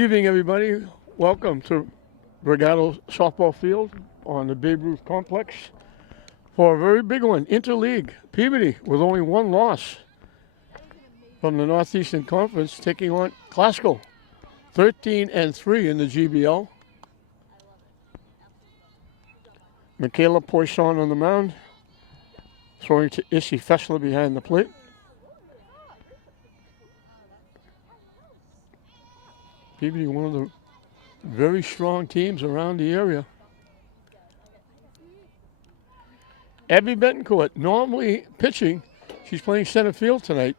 evening, everybody. Welcome to Brigado Softball Field on the Babe Ruth Complex for a very big one, Interleague. Peabody with only one loss from the Northeastern Conference, taking on Glasgow, 13-3 in the GBL. Michaela Poisson on the mound, throwing to Issy Fessler behind the plate. Peabody, one of the very strong teams around the area. Abby Betancourt, normally pitching, she's playing center field tonight.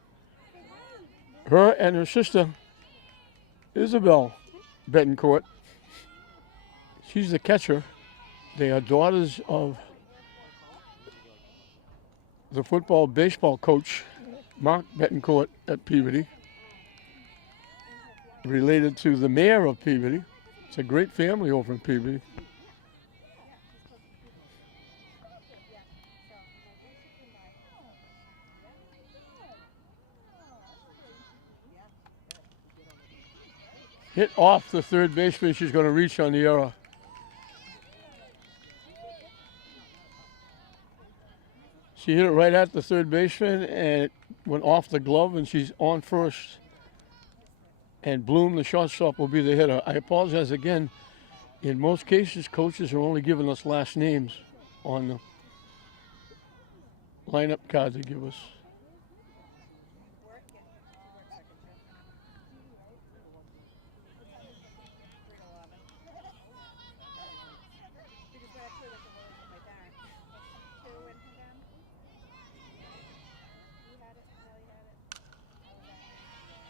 Her and her sister, Isabel Betancourt, she's the catcher. They are daughters of the football baseball coach, Mark Betancourt at Peabody, related to the mayor of Peabody. It's a great family over in Peabody. Hit off the third baseman. She's going to reach on the error. She hit it right at the third baseman and it went off the glove, and she's on first. And Bloom, the shortstop, will be the hitter. I apologize again. In most cases, coaches are only giving us last names on the lineup card they give us.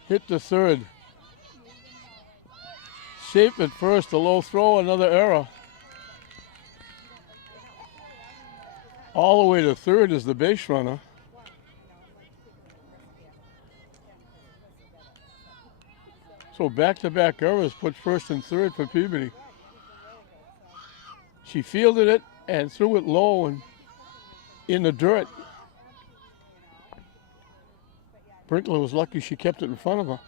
Hit the third. Safe at first, a low throw, another error. All the way to third is the base runner. So back-to-back errors put first and third for Peabody. She fielded it and threw it low and in the dirt. Brinkler was lucky she kept it in front of her.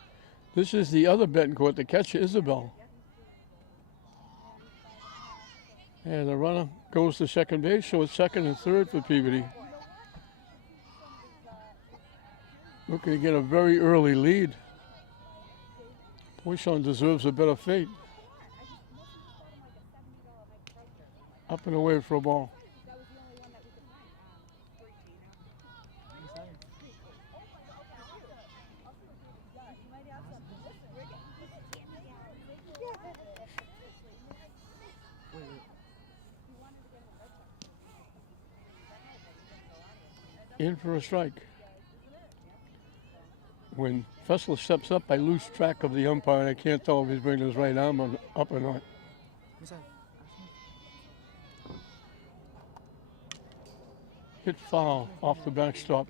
This is the other Betancourt, the catcher, Isabel. And the runner goes to second base, so it's second and third for Peabody. Looking to get a very early lead. Poisson deserves a better fate. Up and away for a ball. In for a strike. When Fessler steps up, I lose track of the umpire, and I can't tell if he's bringing his right arm up or not. Hit foul off the backstop.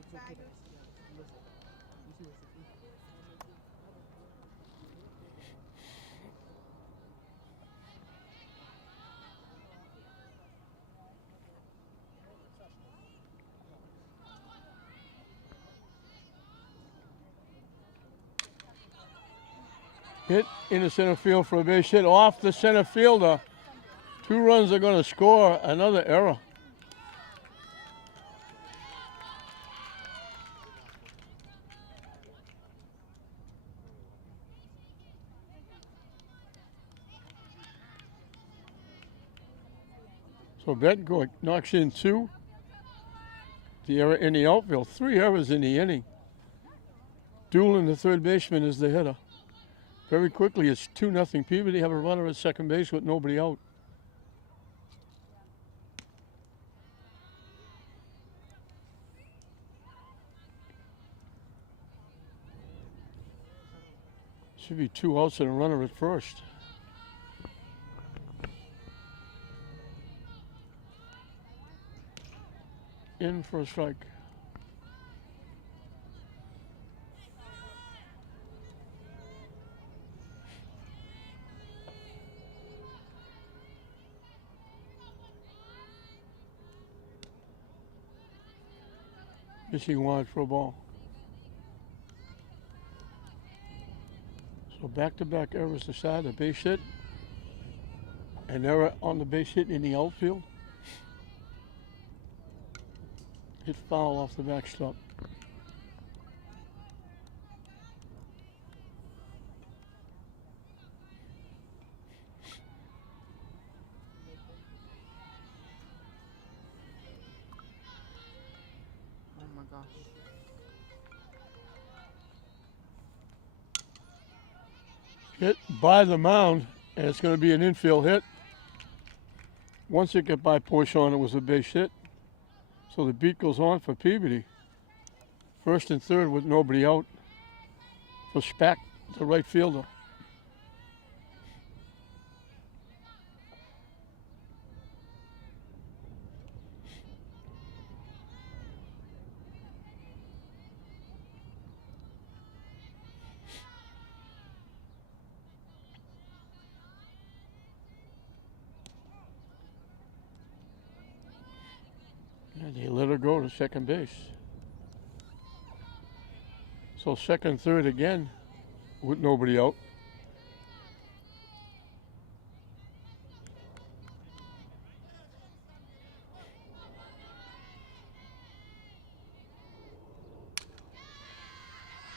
Hit into center field for a base hit off the center fielder. 2 runs are going to score. Another error. So Betancourt knocks in 2. The error in the outfield. 3 errors in the inning. Doolin, the third baseman, is the hitter. Very quickly, it's 2-0 Peabody. Have a runner at second base with nobody out. Should be 2 outs and a runner at first. In for a strike. Pitching wide for a ball. So back-to-back errors to start, a base hit, an error on the base hit in the outfield. Hit foul off the backstop. Oh my gosh. Hit by the mound, and it's going to be an infield hit. Once it got by Poisson, it was a base hit. So the beat goes on for Peabody. First and third with nobody out for Spack, the right fielder. And they let her go to second base. So second, third again with nobody out.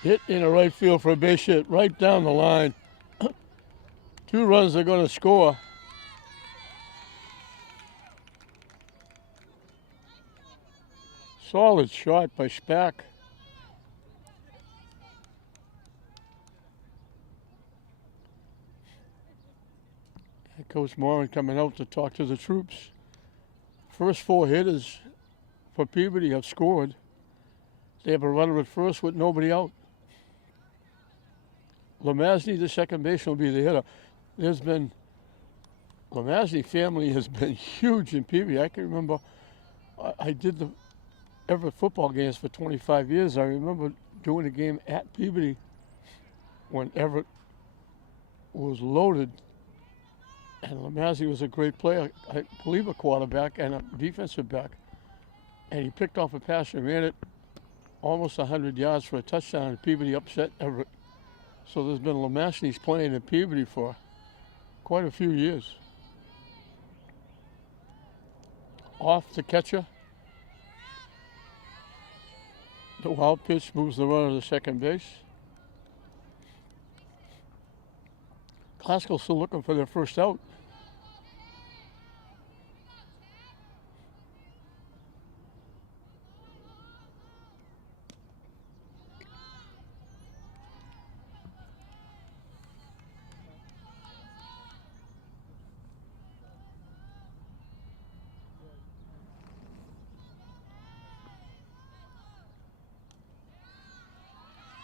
Hit in the right field for a base hit right down the line. 2 runs they're going to score. Solid shot by Spack. And Coach Moran coming out to talk to the troops. First 4 hitters for Peabody have scored. They have a runner at first with nobody out. Lemazny, the second baseman, will be the hitter. Lemazny family has been huge in Peabody. I can remember I did the Everett football games for 25 years. I remember doing a game at Peabody when Everett was loaded, and Lemazny was a great player, I believe a quarterback and a defensive back. And he picked off a pass and ran it almost 100 yards for a touchdown, and Peabody upset Everett. So there's been Lemazny's playing in Peabody for quite a few years. Off the catcher. The wild pitch moves the runner to second base. Glasgow still looking for their first out.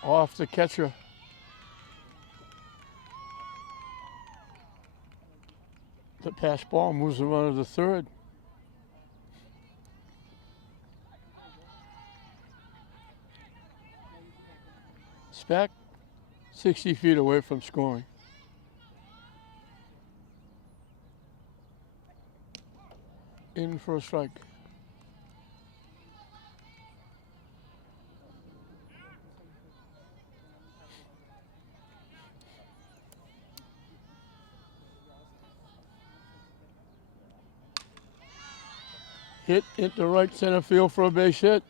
Off the catcher. The pass ball moves the runner to third. Spack, 60 feet away from scoring. In for a strike. Hit into right center field for a base hit.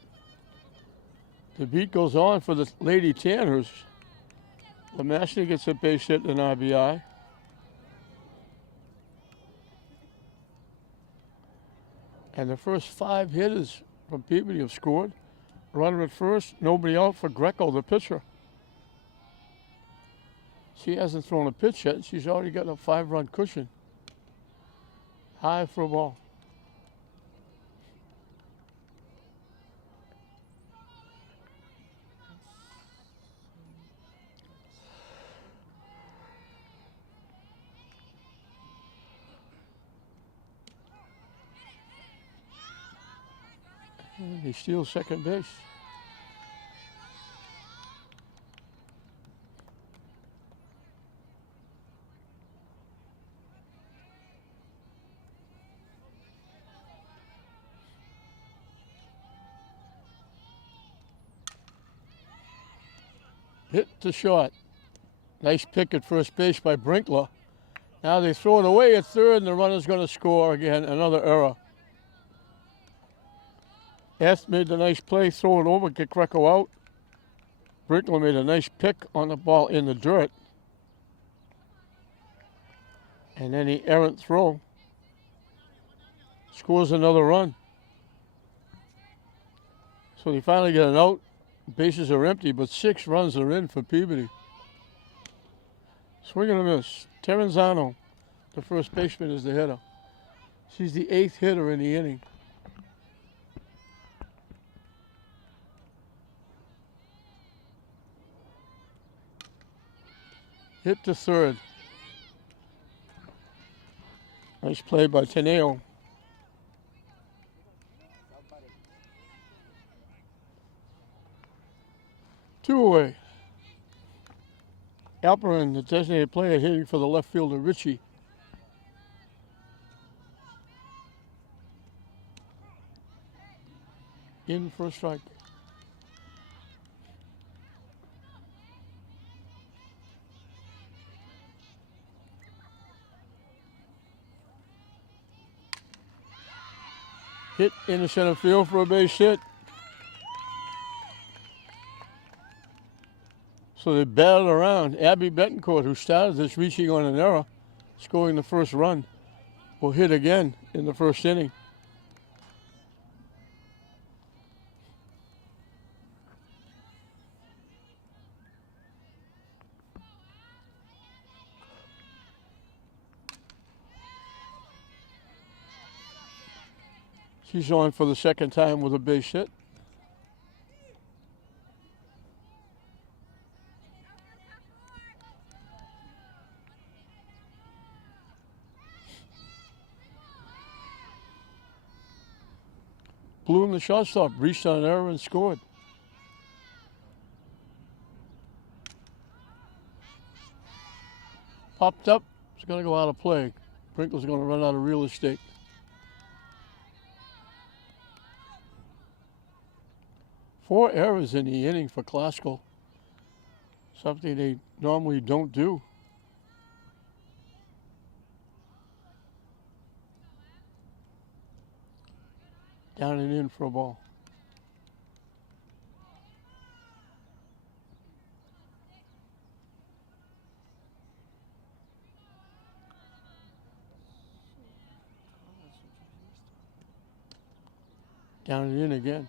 The beat goes on for the Lady Tanners. Lemazny gets a base hit and an RBI. And the first 5 hitters from Peabody have scored. Runner at first, nobody out for Greco, the pitcher. She hasn't thrown a pitch yet. She's already got a 5-run cushion. High for a ball. And he steals second base. Hit to short. Nice pick at first base by Brinkler. Now they throw it away at third, and the runner's going to score again. Another error. F made the nice play, throw it over, get Greco out. Brinkler made a nice pick on the ball in the dirt. And then the errant throw. Scores another run. So they finally get an out. Bases are empty, but 6 runs are in for Peabody. Swing and a miss. Terenzano, the first baseman, is the hitter. She's the 8th hitter in the inning. Hit to third. Nice play by Teneo. Two away. Alperin, the designated player, hitting for the left fielder, Ritchie. In for a strike. Hit in the center field for a base hit. So they battled around. Abby Betancourt, who started this reaching on an error, scoring the first run, will hit again in the first inning. She's on for the second time with a base hit. Bloom, the shortstop, reached on an error and scored. Popped up, it's going to go out of play. Brinkler's going to run out of real estate. Four errors in the inning for Glasgow. Something they normally don't do. Down and in for a ball. Down and in again.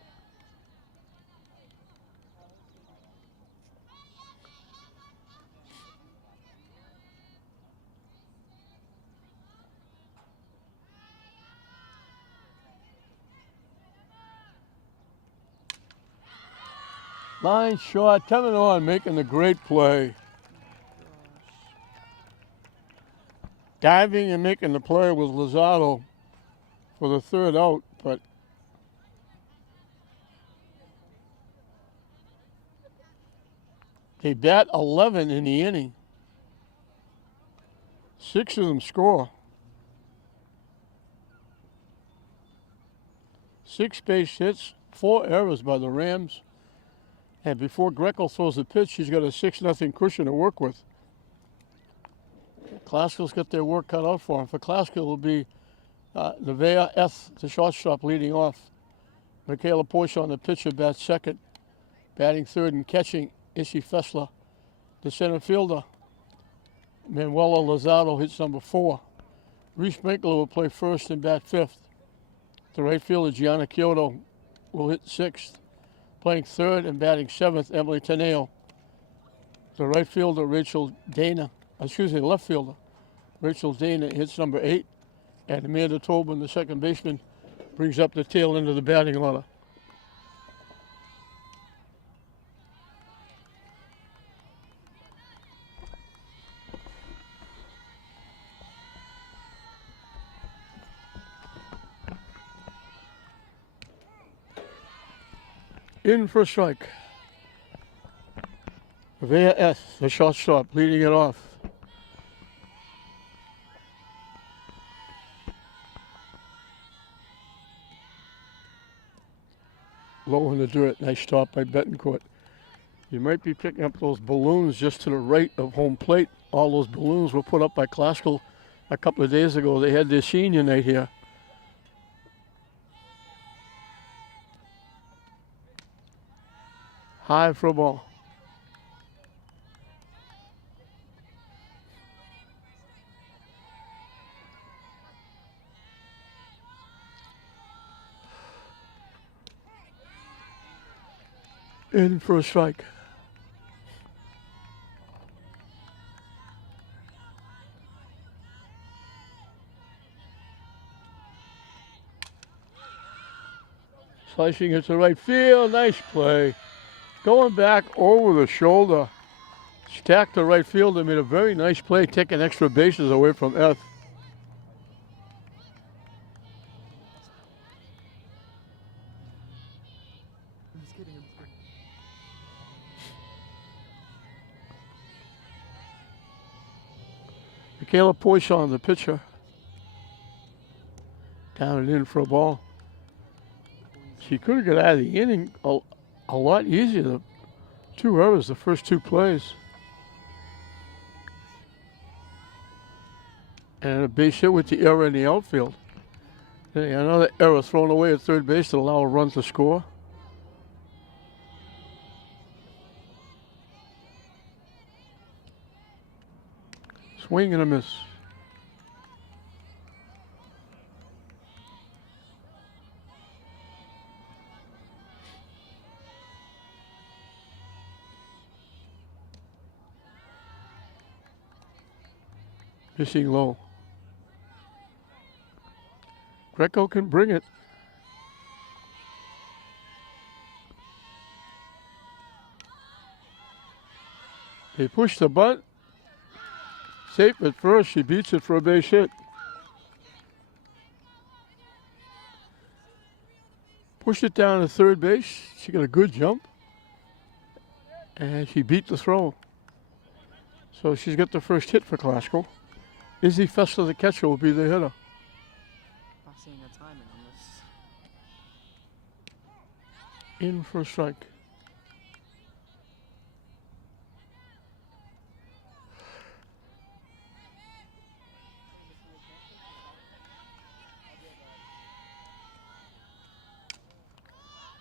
Line shot, coming on, making the great play. Diving and making the play was Lozado for the third out, but they bat 11 in the inning. 6 of them score. 6 base hits, 4 errors by the Rams. And before Greco throws the pitch, he's got a 6-0 cushion to work with. Glasgow's got their work cut out for him. For Glasgow, it will be Nevaeh F., the shortstop, leading off. Michaela Porsche on the pitcher, bats second. Batting third and catching, Issy Fessler. The center fielder, Manuela Lozado, hits number 4. Reese Brinkler will play first and bat 5th. The right fielder, Gianna Kyoto, will hit 6th. Playing third and batting 7th, Emily Teneo. The right fielder, left fielder, Rachel Dana, hits number 8. And Amanda Tobin, the second baseman, brings up the tail end of the batting order. In for a strike. Nevaeh S., the shortstop, leading it off. Low in the dirt, nice stop by Betancourt. You might be picking up those balloons just to the right of home plate. All those balloons were put up by Classical a couple of days ago. They had their senior night here. High for a ball. In for a strike. Slicing it to right field. Nice play. Going back over the shoulder. Stacked to right field and made a very nice play, taking extra bases away from F. Michaela Poisson, the pitcher. Down and in for a ball. She could have got out of the inning a lot easier. The 2 errors, the first 2 plays. And a base hit with the error in the outfield. And another error thrown away at third base to allow a run to score. Swing and a miss. Missing low. Greco can bring it. They push the bunt. Safe at first. She beats it for a base hit. Pushed it down to third base. She got a good jump. And she beat the throw. So she's got the first hit for Classical. Izzy Fessler, the catcher, will be the hitter. Not seeing a timing on this. In for a strike.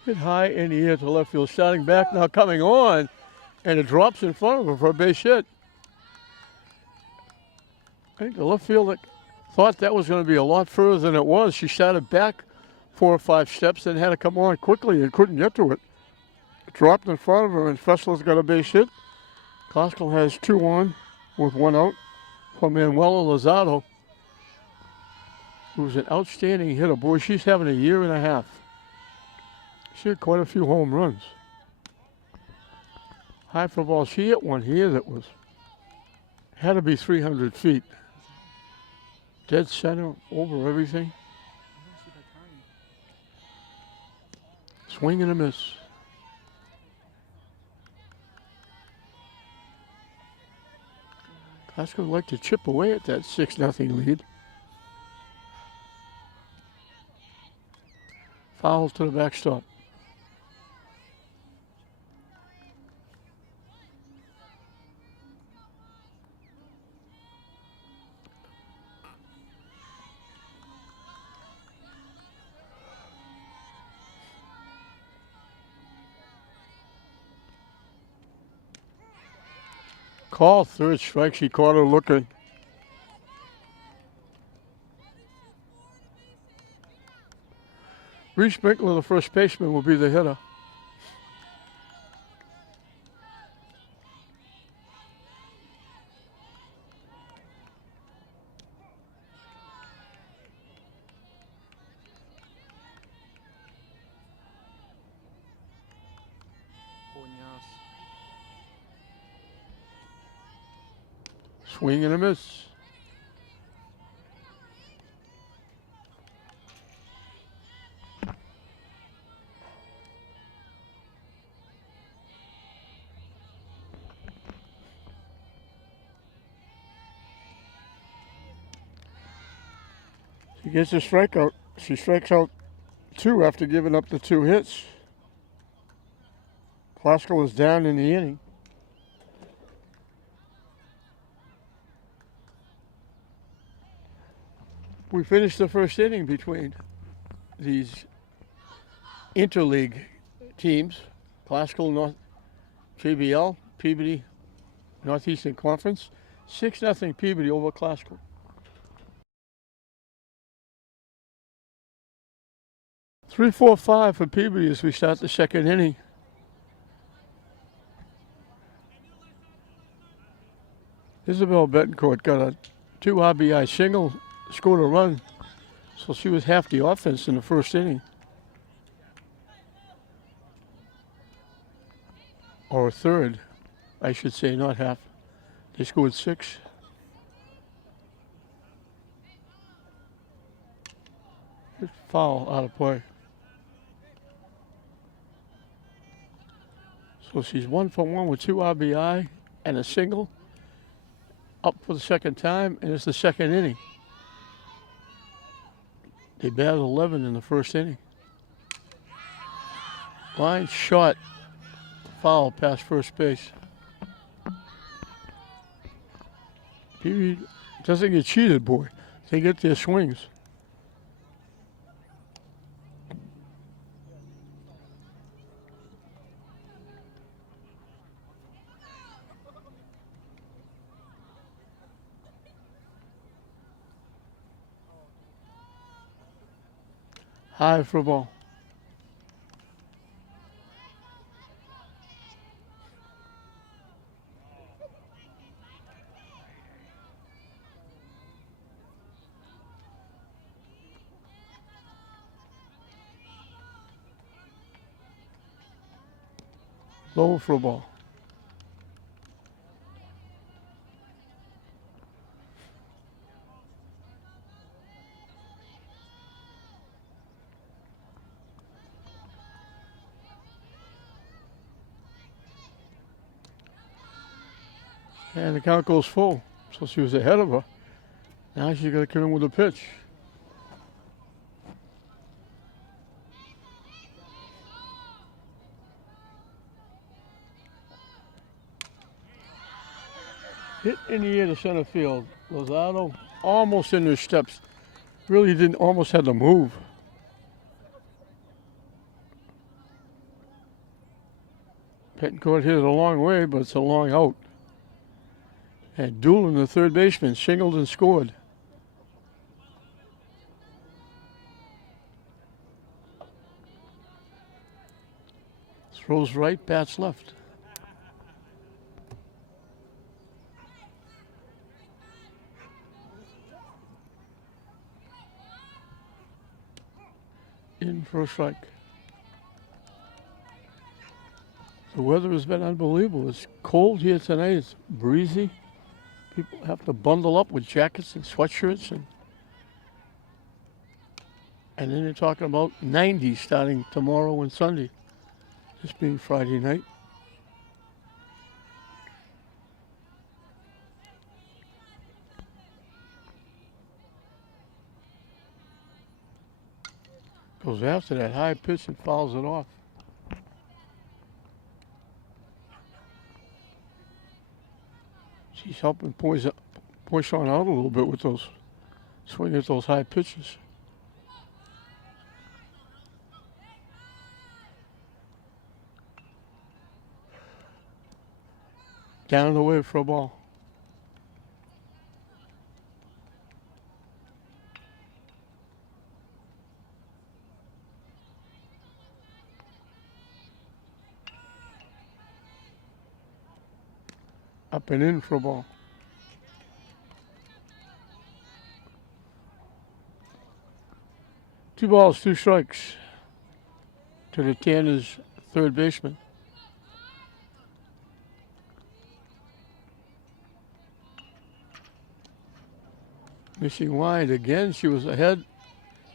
Hit high in the air to left field. Starting back now, coming on. And it drops in front of her for a base hit. I think the left fielder thought that was going to be a lot further than it was. She started back 4 or 5 steps and had to come on quickly and couldn't get to it. It dropped in front of her and Fessler's got a base hit. Classical has 2 on with 1 out for Manuela Lozado, who's an outstanding hitter. Boy, she's having a year and a half. She had quite a few home runs. High for ball. She hit one here that was, had to be 300 feet. Dead center, over everything. Swing and a miss. Classical would like to chip away at that 6-0 lead. Foul to the backstop. Call, third strike. She caught her looking. Reese Sprinkler, the first baseman, will be the hitter. Swing and a miss. She gets a strikeout. She strikes out 2 after giving up the 2 hits. Classical is down in the inning. We finished the first inning between these interleague teams, Classical North JBL, Peabody, Northeastern Conference, 6-0 Peabody over Classical. Three, 4, 5 for Peabody as we start the second inning. Isabel Betancourt got a 2 RBI single, scored a run, so she was half the offense in the first inning. Or a third, I should say, not half. They scored 6. Foul out of play. So she's 1 for 1 with 2 RBI and a single. Up for the second time, and it's the second inning. They batted 11 in the first inning. Line shot, foul past first base. Peabody doesn't get cheated, boy. They get their swings. High for a ball. Low for a ball. And the count goes full. So she was ahead of her. Now she's got to come in with a pitch. Hit in the air to center field. Lozado almost in her steps. Really didn't, almost had to move. Pettencourt hit it a long way, but it's a long out. And Doolin, the third baseman, singled and scored. Throws right, bats left. In for a strike. The weather has been unbelievable. It's cold here tonight. It's breezy. People have to bundle up with jackets and sweatshirts, and then they're talking about 90 starting tomorrow and Sunday. This being Friday night. Goes after that high pitch and fouls it off. She's helping push on out a little bit with those swing at those high pitches. Down and away for a ball. Up and in for a ball. Two balls, two strikes to the Tanners' third baseman. Missing wide again. She was ahead.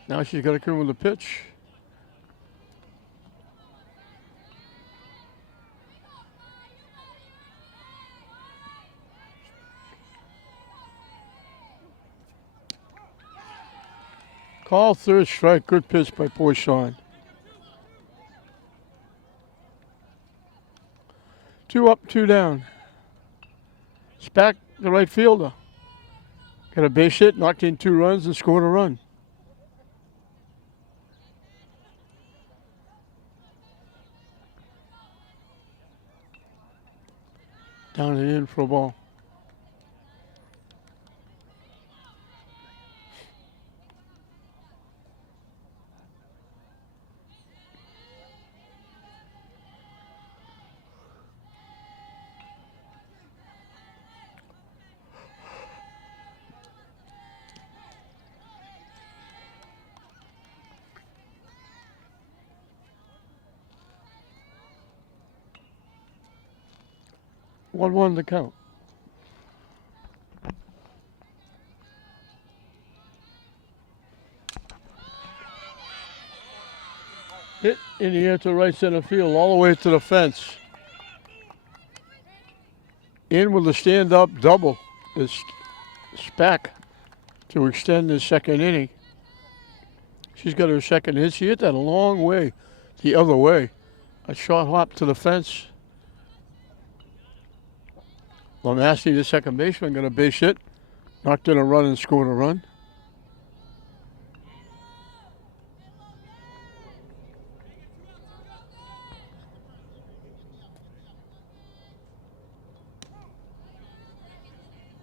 Now she's got to come with a pitch. Call, third strike. Good pitch by Poisson. 2 down. Spack, the right fielder. Got a base hit, knocked in 2 runs, and scored a run. Down and in for a ball. One to count. Hit in the air to right center field, all the way to the fence. In with the stand-up double is Spack to extend the second inning. She's got her second hit. She hit that a long way the other way. A short hop to the fence. Lamassey, the second baseman, got a base hit. Knocked in a run and scored a run.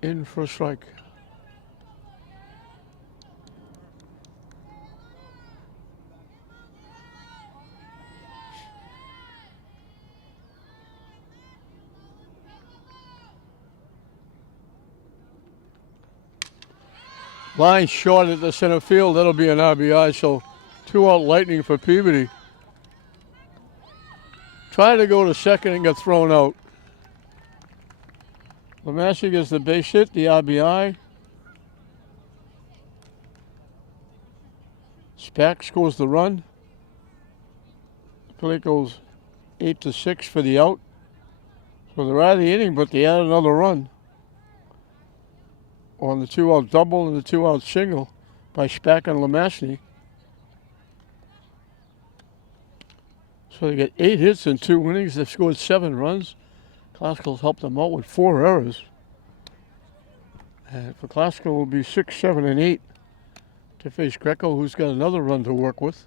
In for a strike. Line short at the center field. That'll be an RBI. So 2 out Lightning for Peabody. Tried to go to second and got thrown out. Lamassey gets the base hit, the RBI. Spack scores the run. Play goes 8-6 for the out. So they're out of the inning, but they add another run on the 2 out double and the 2 out single by Spack and Lamassey. So they get 8 hits in 2 innings. They've scored 7 runs. Classical's helped them out with 4 errors. And for Classical, will be 6, 7, and 8 to face Greco, who's got another run to work with.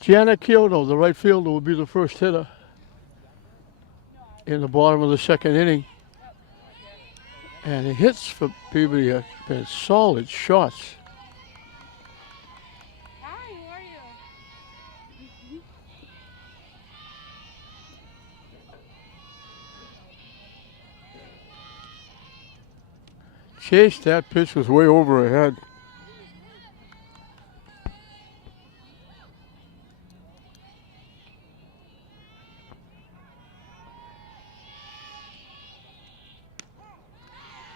Gianna Kyoto, the right fielder, will be the first hitter in the bottom of the second inning. And the hits for Peabody have been solid shots. Hi, how are you? Chase, that pitch was way over her head.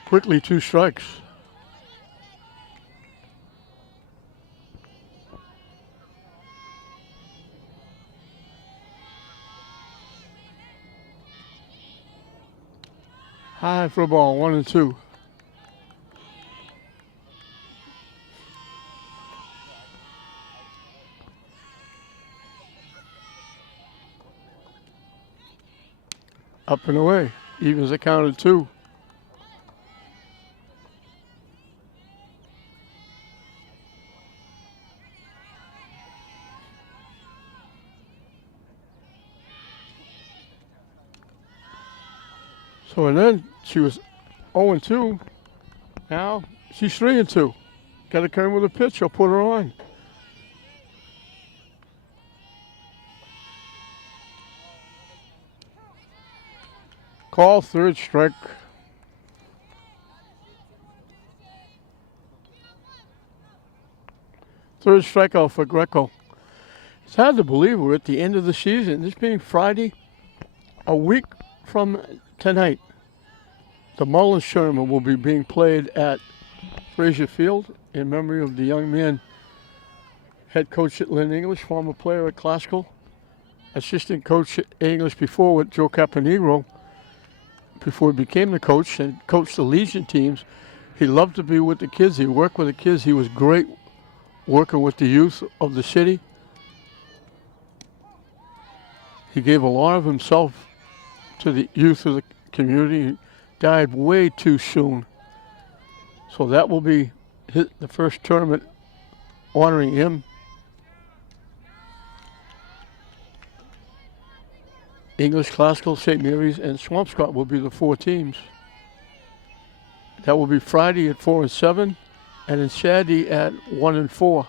Quickly 2 strikes. High for a ball, 1-2. Up and away, evens the count at 2. So, and then she was 0-2. Now she's 3-2. Got to come with a pitch or put her on. Call, 3rd strike. Third strikeout for Greco. It's hard to believe we're at the end of the season. This being Friday, a week from tonight, the Mullins tournament will be being played at Frazier Field in memory of the young man, head coach at Lynn English, former player at Classical, assistant coach at English before with Joe Caponegro, before he became the coach and coached the Legion teams. He loved to be with the kids. He worked with the kids. He was great working with the youth of the city. He gave a lot of himself to the youth of the community. He died way too soon. So that will be the first tournament honoring him. English, Classical, St. Mary's, and Swampscott will be the 4 teams. That will be Friday at 4 and 7, and then Saturday at 1 and 4.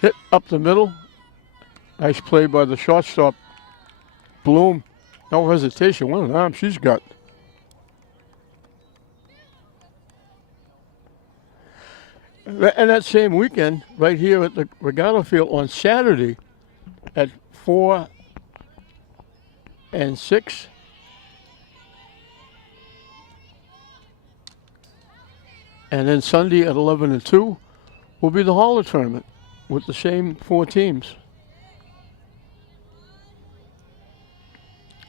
Hit up the middle. Nice play by the shortstop, Bloom. No hesitation. What an arm she's got. And that same weekend, right here at the Regatta Field on Saturday at 4 and 6. And then Sunday at 11 and 2 will be the Holler tournament with the same 4 teams.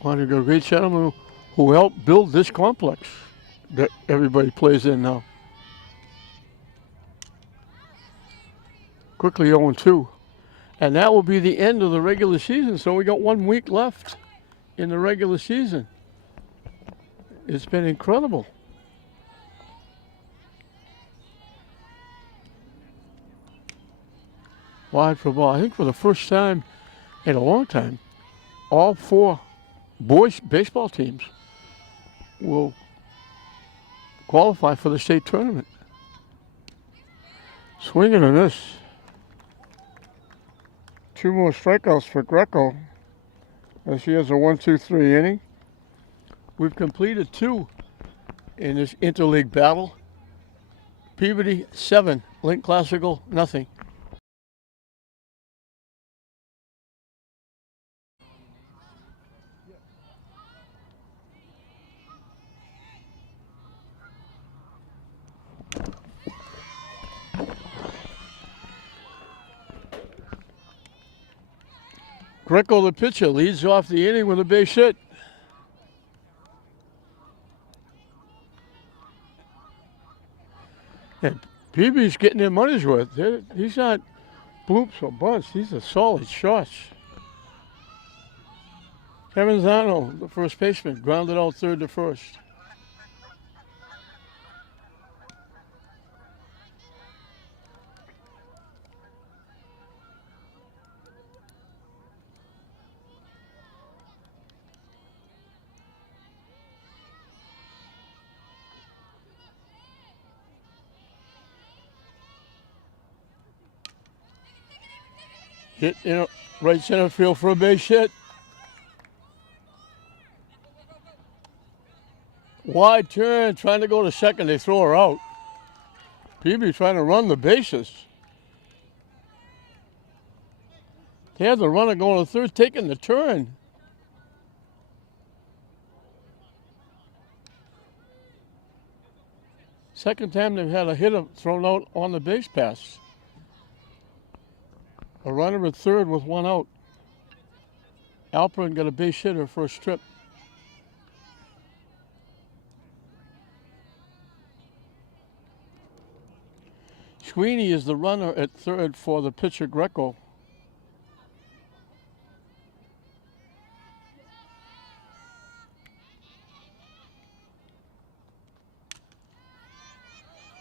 One of the great gentlemen who helped build this complex that everybody plays in now. Quickly 0 and 2. And that will be the end of the regular season. So we got 1 week left in the regular season. It's been incredible. Wide for ball. I think for the first time in a long time, all 4 boys baseball teams will qualify for the state tournament. Swinging on this. 2 more strikeouts for Greco as he has a 1-2-3 inning. We've completed 2 in this interleague battle. Peabody 7, Lynn Classical nothing. Greco, the pitcher, leads off the inning with a base hit. And Peabody's getting their money's worth. He's not bloops or bunts. These are solid shots. Kevin Zano, the first baseman, grounded out third to first. Hit in right center field for a base hit. Wide turn, trying to go to second. They throw her out. Peabody trying to run the bases. They had the runner going to third, taking the turn. Second time they've had a hitter thrown out on the base pass. A runner at third with 1 out. Alperin got a base hit her first trip. Sweeney is the runner at third for the pitcher Greco.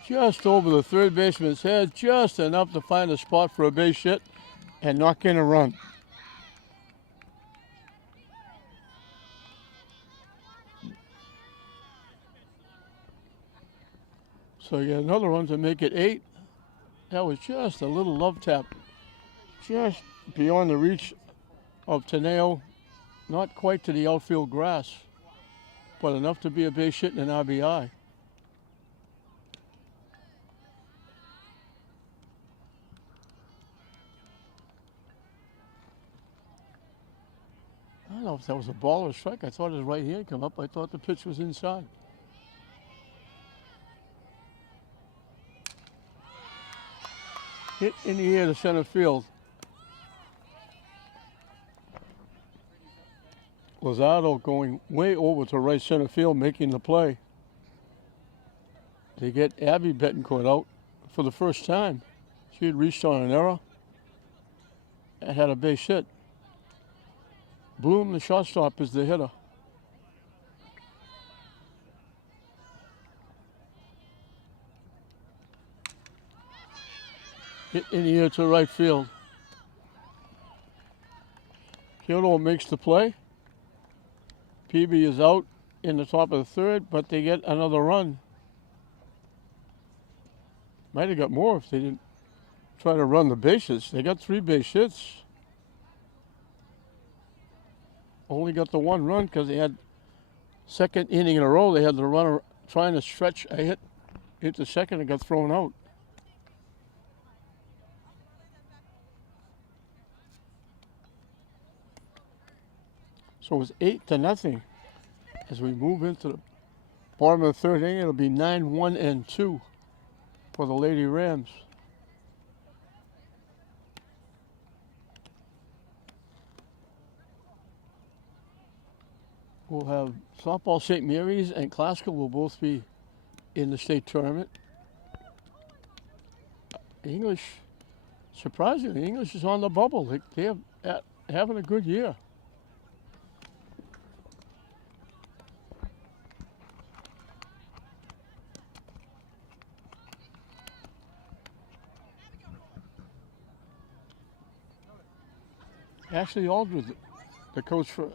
Just over the third baseman's head, just enough to find a spot for a base hit and knock in a run. So you got another one to make it 8. That was just a little love tap, just beyond the reach of Teneo, not quite to the outfield grass, but enough to be a base hit and an RBI. if that was a ball or a strike. I thought his right hand come up. I thought the pitch was inside. Hit in the air to center field. Lozado going way over to right center field, making the play. They get Abby Betancourt out for the first time. She had reached on an error and had a base hit. Bloom, the shortstop, is the hitter. Hit in the air to right field. Kyoto makes the play. Peabody is out in the top of the third, but they get another run. Might have got more if they didn't try to run the bases. They got 3 base hits. Only got the 1 run because they had second inning in a row. They had the runner trying to stretch a hit into second and got thrown out. So it's 8-0 as we move into the bottom of the third inning. It'll be 9-1-2 for the Lady Rams. We'll have softball St. Mary's and Classical will both be in the state tournament. English, surprisingly, English is on the bubble. They're having a good year. Ashley Aldred, the coach for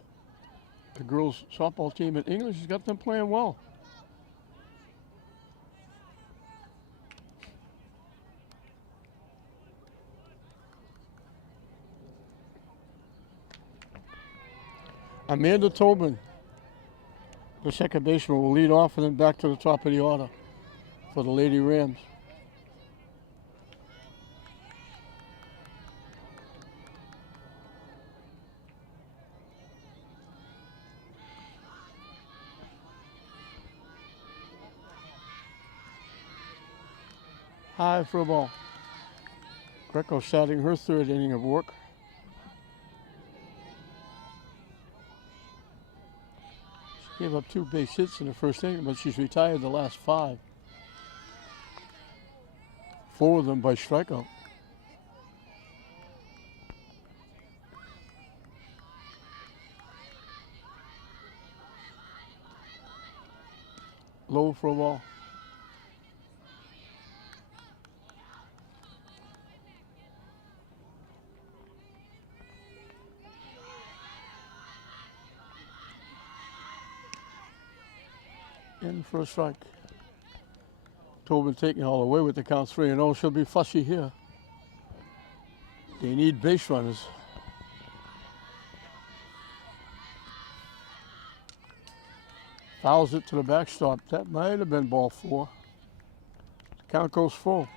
the girls softball team at English, has got them playing well. Amanda Tobin, the second baseman, will lead off and then back to the top of the order for the Lady Rams. High for a ball. Greco starting her third inning of work. She gave up 2 base hits in the first inning, but she's retired the last 5. 4 of them by strikeout. Low for a ball. In for a strike. Tobin taking all the way with the count 3-0. She'll be fussy here. They need base runners. Fouls it to the backstop. That might have been ball 4. The count goes full.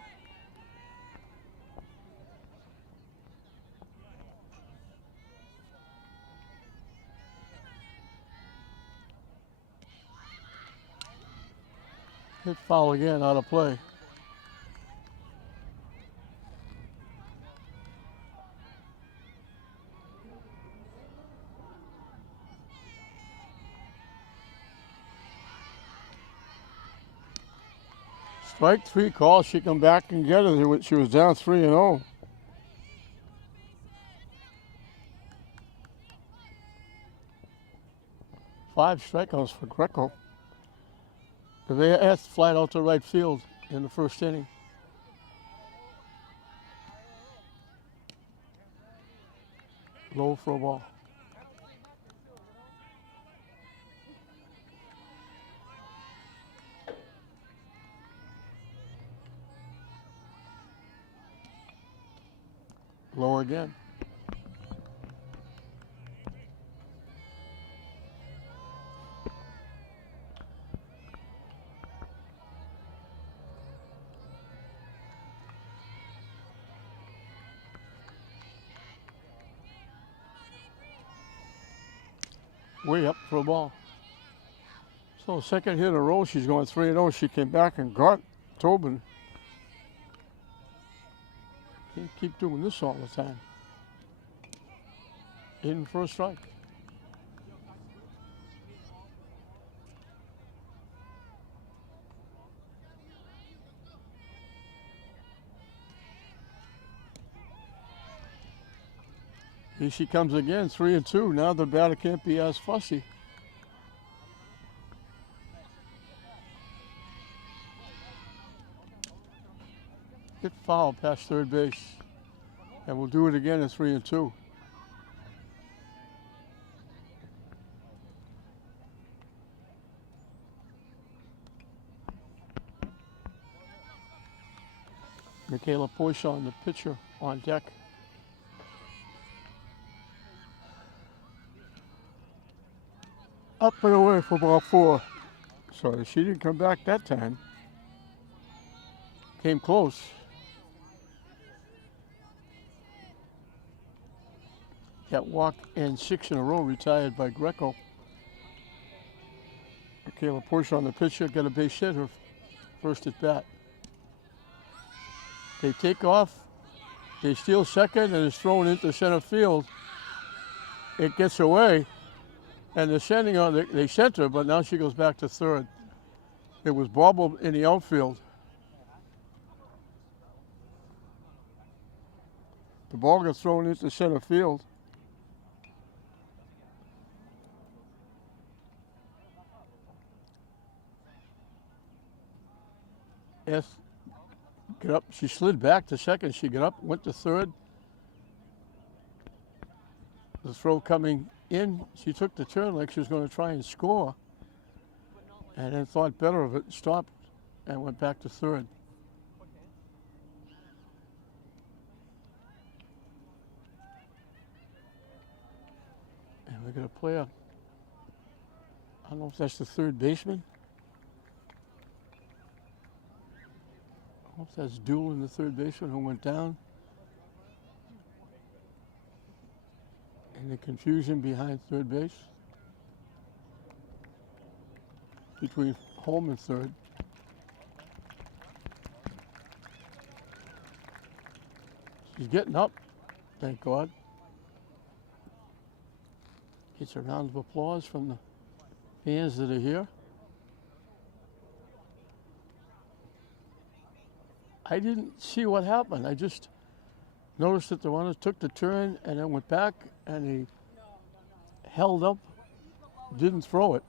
Hit foul again, out of play. Strike 3 call. She come back and get it. She was down 3-0. Five strikeouts for Greco. They asked flat out to right field in the first inning. Low for a ball. Low again. way up for a ball. So second hit in a row, she's going 3-0. She came back and got Tobin. Can't keep doing this all the time. In for a strike. Here she comes again, 3-2. Now the batter can't be as fussy. Hit foul past third base. And we'll do it again at 3-2. Michaela Poisson, the pitcher, on deck. Up and away for ball 4. So she didn't come back that time. Came close. Got walked in 6 in a row, retired by Greco. Michaela Poisson, the pitcher, got a base hit, her first at bat. They take off, they steal second, and it's thrown into center field. It gets away, and they're sending on, they sent her, but now she goes back to third. It was bobbled in the outfield. The ball got thrown into center field. Get up. She slid back to second. She got up, went to third. The throw coming in, she took the turn like she was going to try and score, and then thought better of it, stopped, and went back to third. And we're going to play I don't know if that's the third baseman. I don't know if that's Doolin, the third baseman, who went down. And the confusion behind third base. Between home and third. She's getting up, thank God. Gets a round of applause from the fans that are here. I didn't see what happened. I just noticed that the runner took the turn and then went back and he held up, didn't throw it.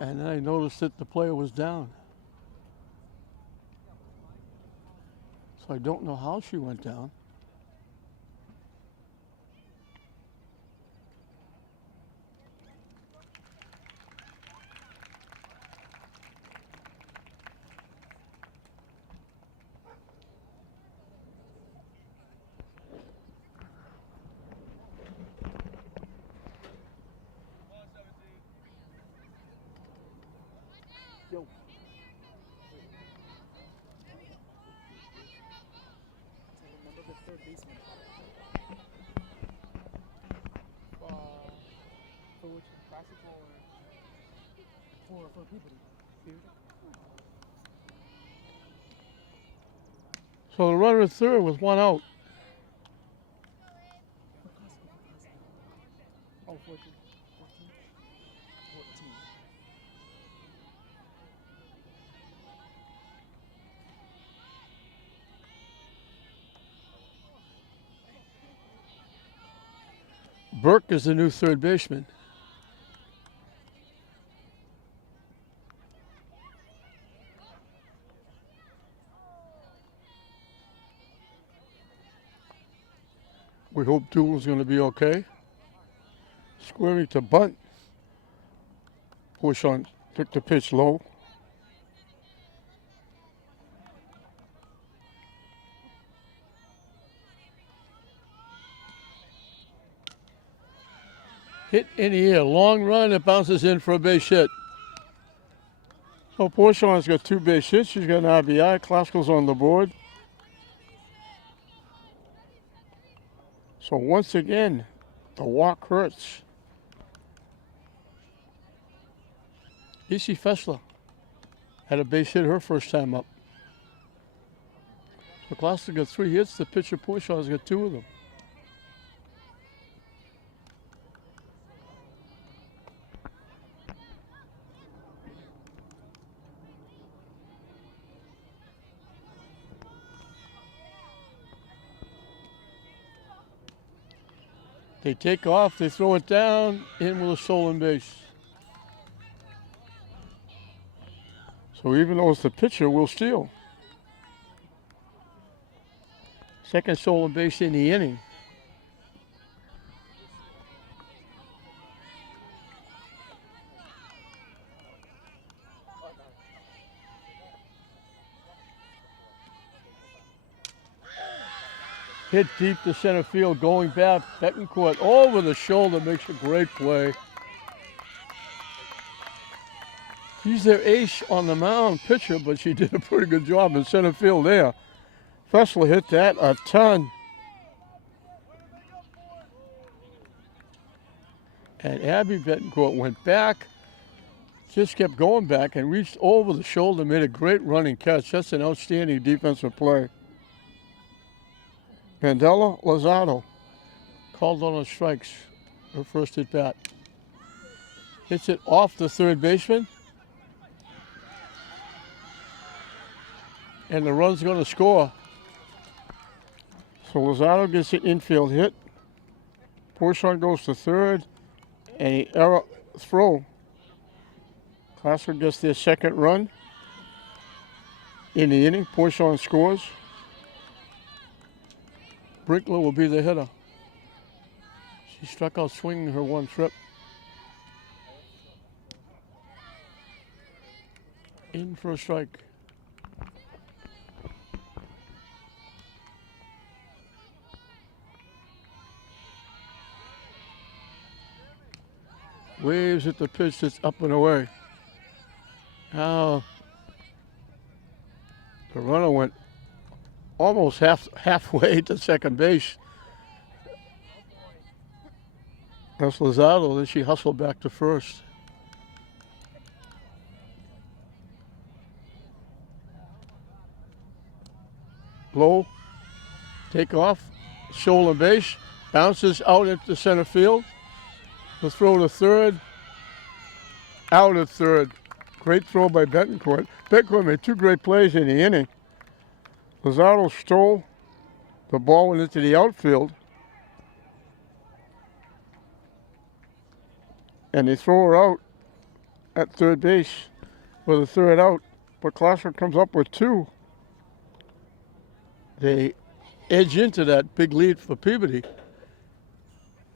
And then I noticed that the player was down. So I don't know how she went down. For which classic or for Peabody? So the runner at third with one out. Oh, 14. 14. Burke is the new third baseman. We hope Doolin's going to be okay. Squaring to bunt. Poisson took the pitch low. Hit in the air, long run, it bounces in for a base hit. So Poisson's got 2 base hits, she's got an RBI, Klaskell's on the board. So once again, the walk hurts. Casey Fessler had a base hit her first time up. So Gloucester got 3 hits. The pitcher Porshaw's got 2 of them. They take off, they throw it down, in with a stolen base. So even though it's the pitcher, we'll steal. Second stolen base in the inning. Hit deep to center field, going back. Betancourt over the shoulder makes a great play. She's their ace on the mound pitcher, but she did a pretty good job in center field there. Fessler hit that a ton. And Abby Betancourt went back, just kept going back and reached over the shoulder, made a great running catch. That's an outstanding defensive play. Mandela Lozado called on her strikes, her first at bat. Hits it off the third baseman. And the run's going to score. So Lozado gets an infield hit. Porchon goes to third. And an error throw. Gloucester gets their second run in the inning. Porchon scores. Brinkler will be the hitter. She struck out swinging her one trip. In for a strike. Waves at the pitch that's up and away. Now, the runner went almost halfway to second base. That's Lozado, then she hustled back to first. Low, take off, shoulder base, bounces out into center field. The throw to third, out at third. Great throw by Betancourt. Betancourt made 2 great plays in the inning. Lozado stole the ball, went into the outfield. And they throw her out at third base with a third out. But Gloucester comes up with 2. They edge into that big lead for Peabody.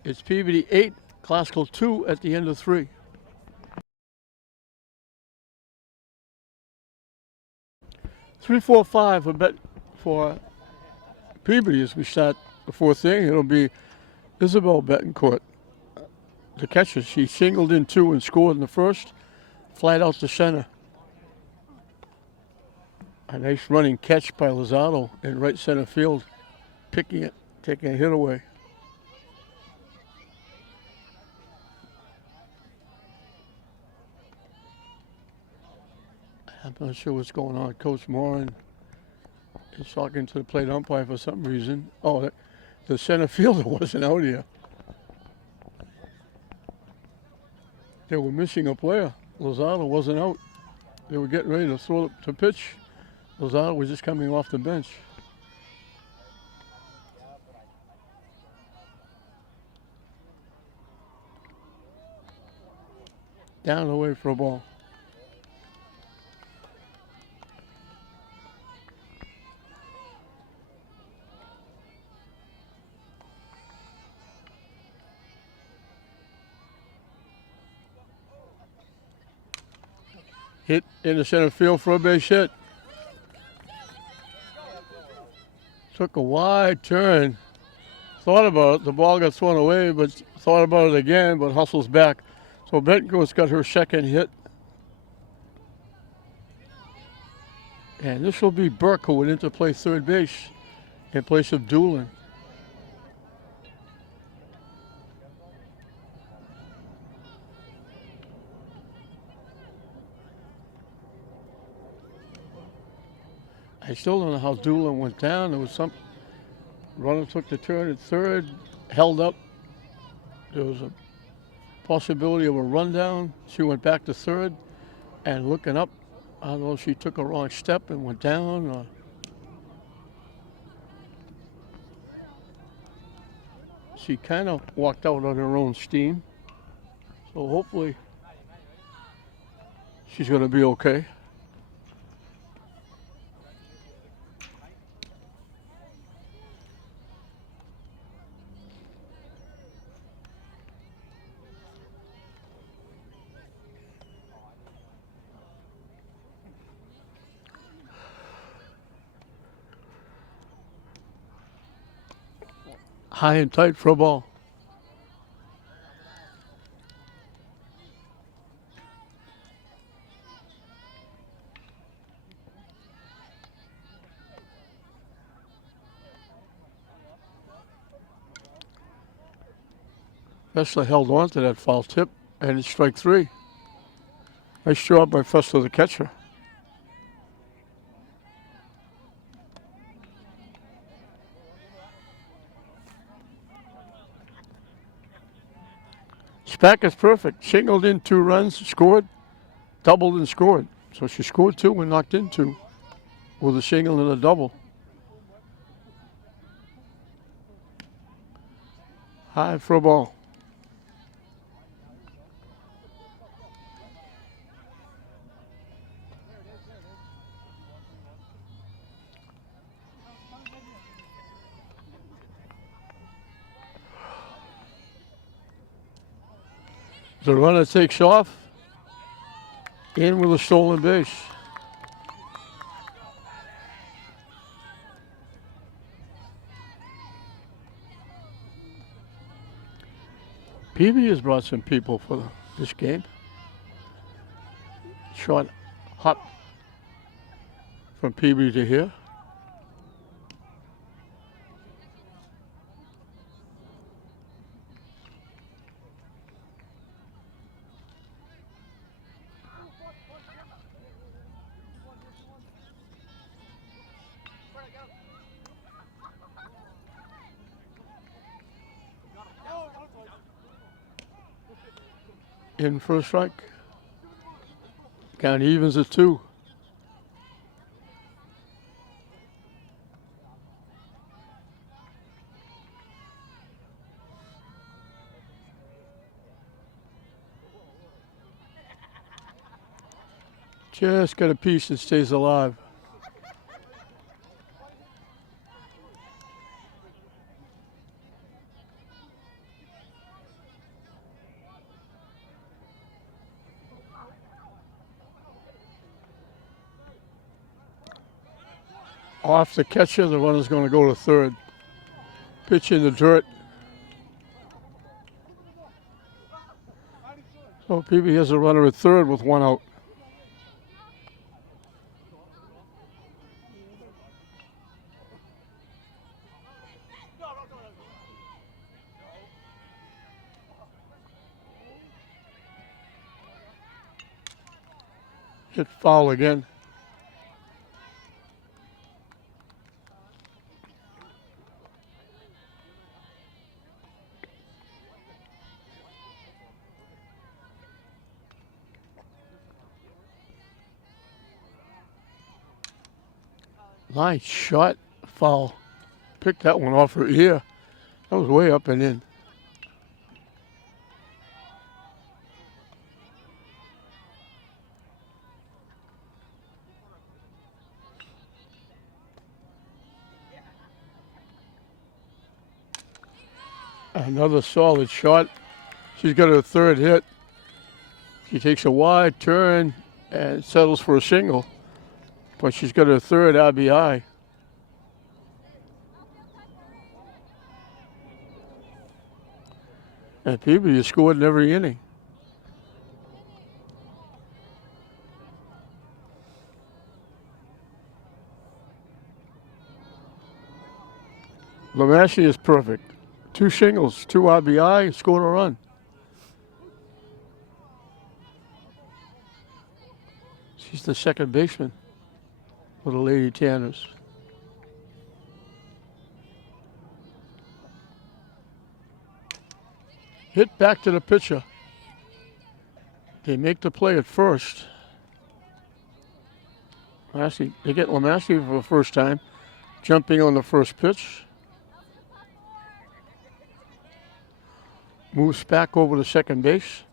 It's Peabody 8, Glasgow 2 at the end of 3. Three, 4, 5 a bet for Peabody as we start the 4th inning. It'll be Isabel Betancourt, the catcher. She singled in 2 and scored in the first, flat out to center. A nice running catch by Lozado in right center field, picking it, taking a hit away. I'm not sure what's going on. Coach Moran is talking to the plate umpire for some reason. Oh, the center fielder wasn't out here. They were missing a player. Lozado wasn't out. They were getting ready to throw to pitch. Lozado was just coming off the bench. Down away for a ball. Hit in the center field for a base hit. Took a wide turn. Thought about it. The ball got thrown away, but thought about it again, but hustles back. So Betancourt's got her second hit. And this will be Burke who went in to play third base in place of Doolin. I still don't know how Doolin went down. There was some runner took the turn at third, held up. There was a possibility of a rundown. She went back to third, and looking up, I don't know if she took a wrong step and went down. Or she kind of walked out on her own steam. So hopefully she's going to be okay. High and tight for a ball. Fessler held on to that foul tip, and it's strike three. Nice job by Fessler, the catcher. Spack is perfect. Singled in 2 runs, scored, doubled and scored. So she scored 2 and knocked in 2 with a single and a double. High for a ball. The runner takes off, in with a stolen base. Peabody has brought some people for this game. Short hop from Peabody to here. In for a strike. Count evens at 2. Just got a piece that stays alive. Off the catcher, the runner's going to go to third. Pitch in the dirt. So Peabody has a runner at third with 1 out. Hit foul again. Nice shot, foul. Picked that one off her ear. That was way up and in. Another solid shot. She's got her third hit. She takes a wide turn and settles for a single. But she's got her third RBI. And Peabody has scored in every inning. Lamashi is perfect. 2 shingles, 2 RBI, scored a run. She's the second baseman. for the Lady Tanners. Hit back to the pitcher. They make the play at first. They get Lamaski for the first time, jumping on the first pitch. Moves back over to second base.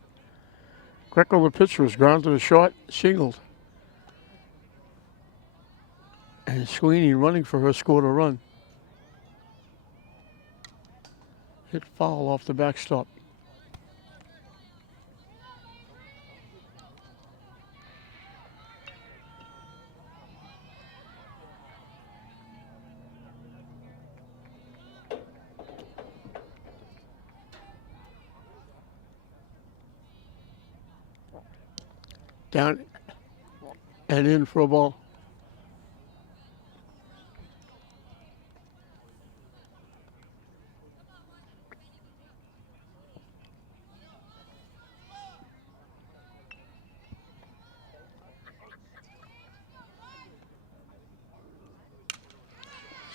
Greco, the pitcher, is grounded to the short, singled. And Sweeney, running for her, scored a run. Hit foul off the backstop. Down and in for a ball.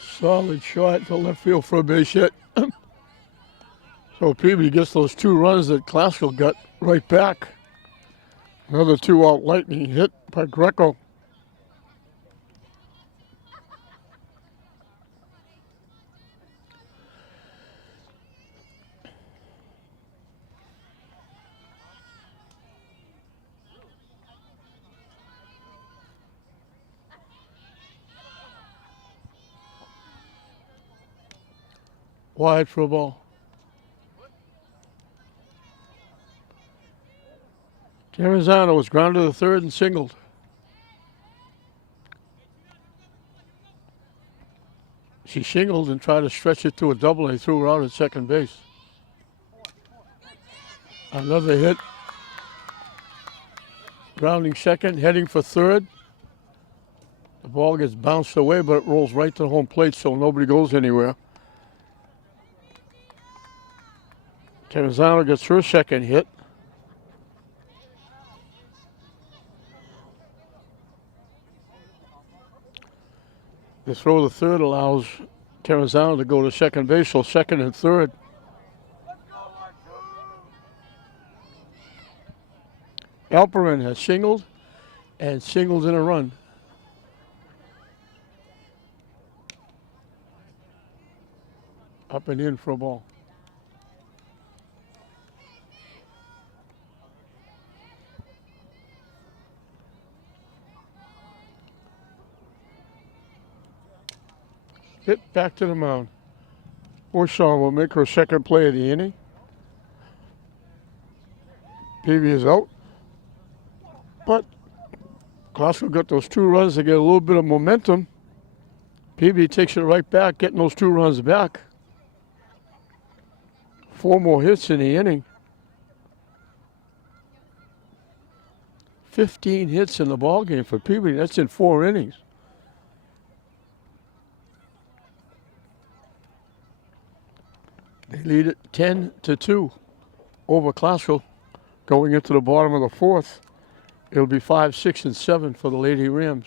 Solid shot to left field for a base hit. So Peabody gets those 2 runs that Classical got right back. Another 2-out lightning hit by Greco. Wide for a ball. Terrazano was grounded to third and singled. She shingled and tried to stretch it to a double. They threw her out at second base. Another hit. Grounding second, heading for third. The ball gets bounced away, but it rolls right to home plate, so nobody goes anywhere. Terrazano gets her second hit. The throw to third allows Terrazano to go to second base, so second and third. Alperin has singled and singled in a run. Up and in for a ball. Hit back to the mound. Forshaw will make her second play of the inning. Peavy is out. But Classical got those 2 runs to get a little bit of momentum. Peavy takes it right back, getting those 2 runs back. 4 more hits in the inning. 15 hits in the ballgame for Peabody. That's in 4 innings. They lead it 10-2 over Classical going into the bottom of the 4th. It'll be 5, 6, and 7 for the Lady Rams.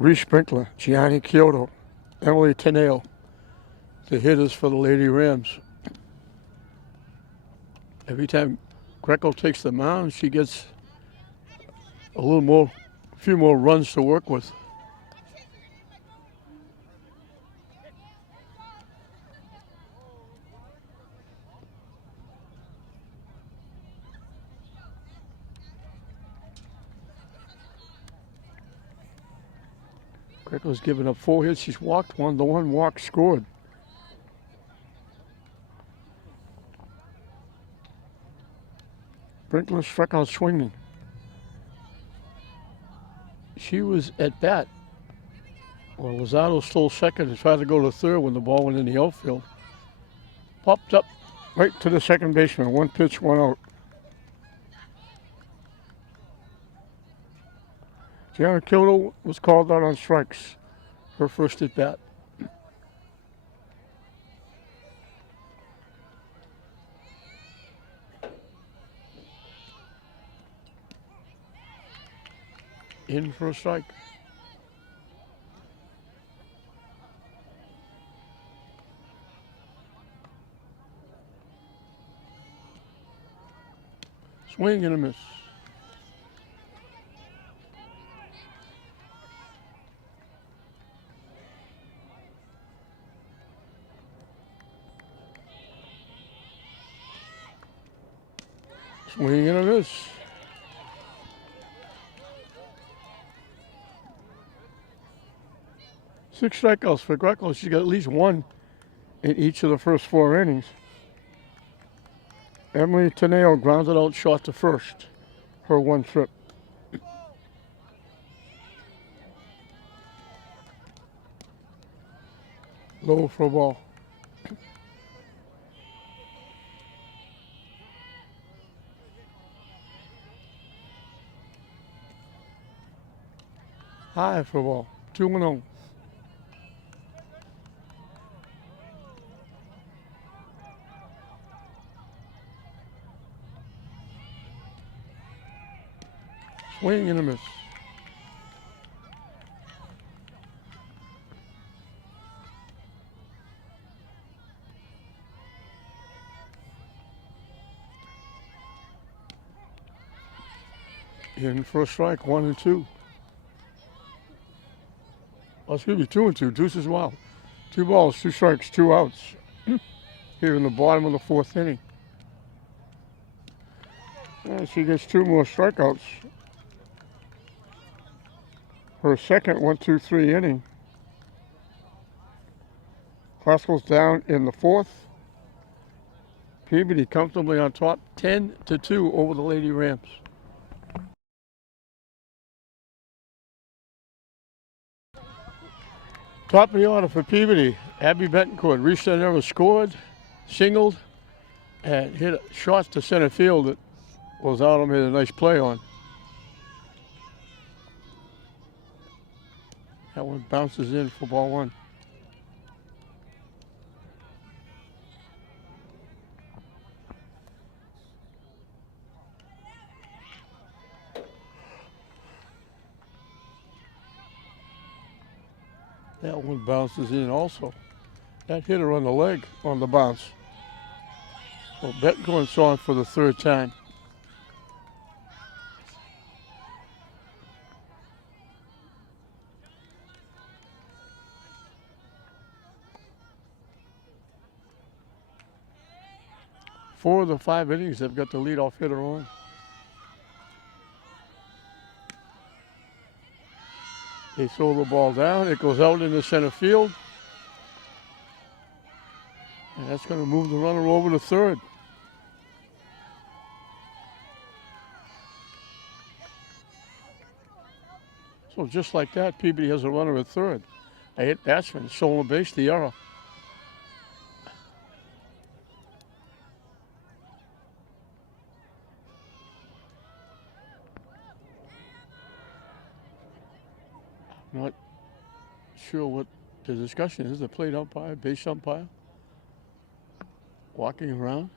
Reese Sprinkler, Gianni Kyoto, Emily Teneo, the hitters for the Lady Rams. Every time Greco takes the mound, she gets a few more runs to work with. Greco's given up 4 hits. She's walked 1. The 1 walk scored. Sprinkler struck out swinging. She was at bat. Well, Lozado stole second and tried to go to third when the ball went in the outfield. Popped up right to the second baseman. 1 pitch, 1 out. Gianna Kyoto was called out on strikes. Her first at bat. In for a strike. Swing and a miss. Swing and a miss. Six strikeouts for Greco. She got at least one in each of the first 4 innings. Emily Teneo grounded out short to first. Her one trip. Low for a ball. High for a ball. 2-0. Swing and a miss. In for a strike, 1-2. Oh, excuse me, 2-2. Deuces wild. 2 balls, 2 strikes, 2 outs. Here in the bottom of the 4th inning. And she gets 2 more strikeouts. Her second 1-2-3 inning. Classical's down in the 4th. Peabody comfortably on top, 10-2 over the Lady Rams. Top of the order for Peabody. Abby Betancourt reached that never scored, singled, and hit a shot to center field that Lozano made a nice play on. That one bounces in for ball 1. That one bounces in also. That hit her on the leg on the bounce. So Betancourt's on for the 3rd time. Four of the 5 innings, they've got the leadoff hitter on. They throw the ball down. It goes out into center field. And that's going to move the runner over to third. So just like that, Peabody has a runner at third. A hit batsman, stolen base, the error. Not sure what the discussion is. The plate umpire, base umpire, walking around.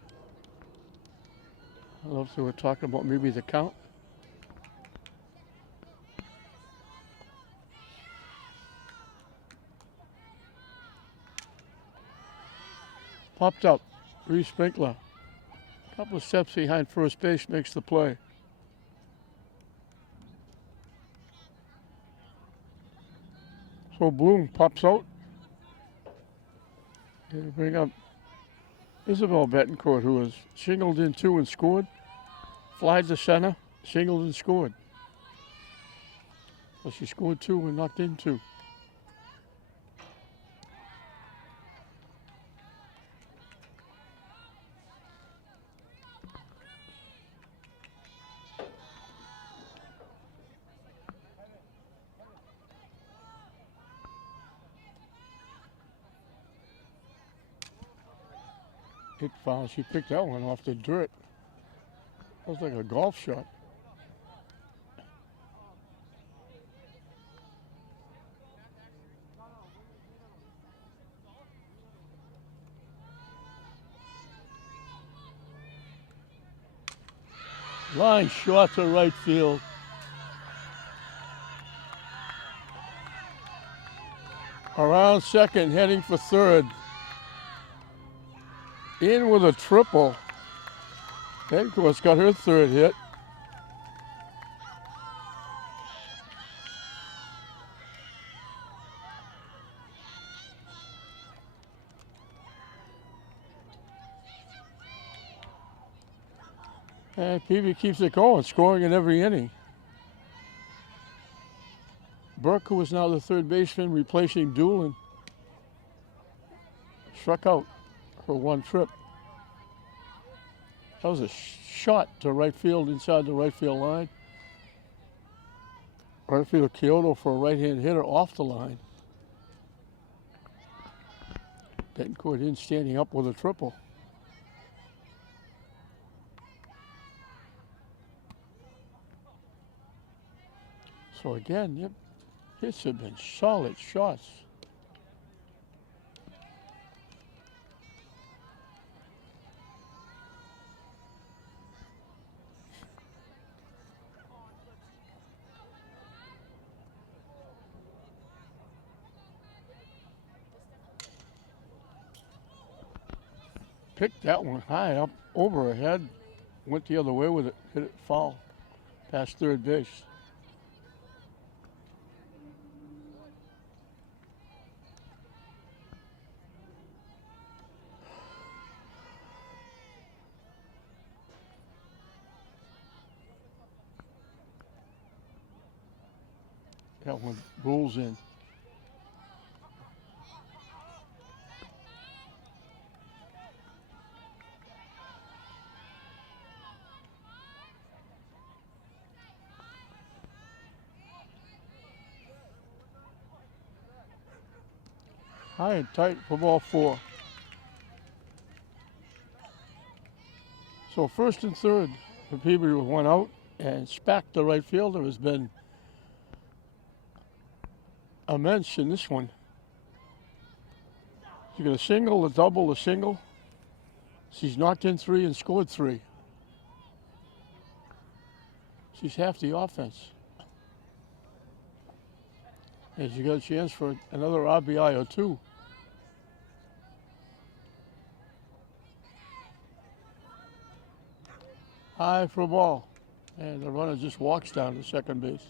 I don't know if they were talking about maybe the count. Popped up, Reese Spinkler. Couple of steps behind first base, makes the play. So Bloom pops out. Here to bring up Isabel Betancourt, who has singled in 2 and scored. Flied to center, singled and scored. So she scored 2 and knocked in 2. Hit foul. She picked that one off the dirt. That was like a golf shot. Line short to right field. Around second, heading for third. In with a triple. Edcourt's got her third hit. And Peabody keeps it going, scoring in every inning. Burke, who is now the third baseman, replacing Doolin, struck out for one trip. That was a shot to right field inside the right field line. Right field Kyoto for a right-hand hitter off the line. Betancourt in standing up with a triple. So again, yep, hits have been solid shots. Picked that one high up over her head, went the other way with it, hit it foul, past third base. That one rolls in. High and tight for ball four. So first and third for Peabody with one out, and Spack, the right fielder, has been immense in this one. She got a single, a double, a single. She's knocked in three and scored three. She's half the offense. And she got a chance for another RBI or two. High for a ball. And the runner just walks down to second base.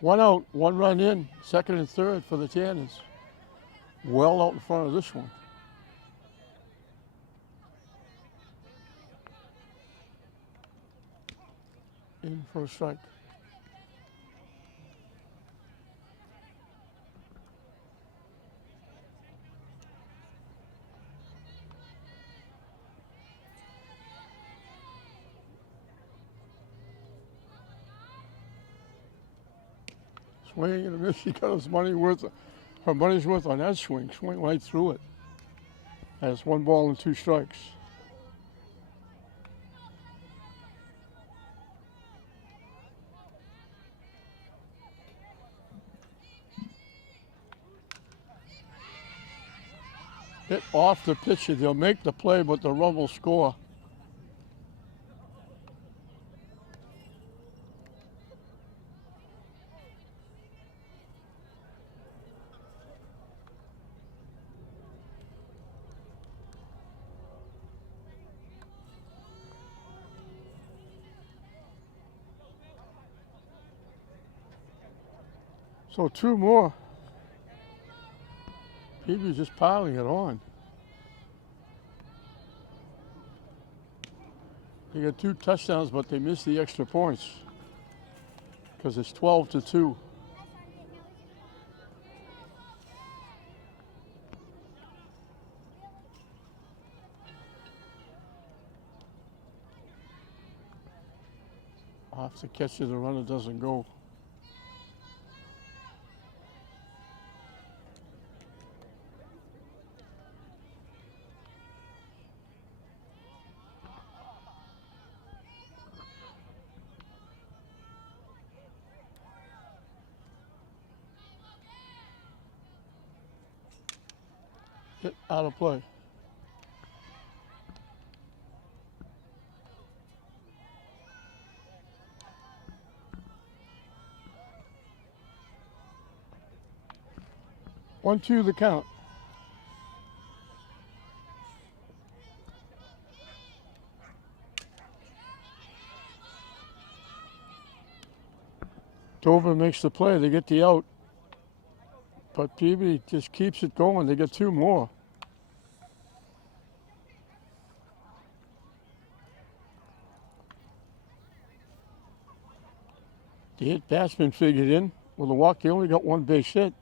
One out, one run in, second and third for the Tanners. Well out in front of this one. In for a strike. Swing and a miss. She got her money's worth on that swing. Swing right through it. That's one ball and two strikes. Hit off the pitcher. They'll make the play, but the run will score. So two more. Peabody's just piling it on. They got two touchdowns, but they missed the extra points because it's 12-2. Off the catch of the runner doesn't go. Hit out of play. One, two, the count. Dover makes the play. They get the out. But Peabody just keeps it going. They get two more. The hit batsman figured in. With a walk, they only got one base hit.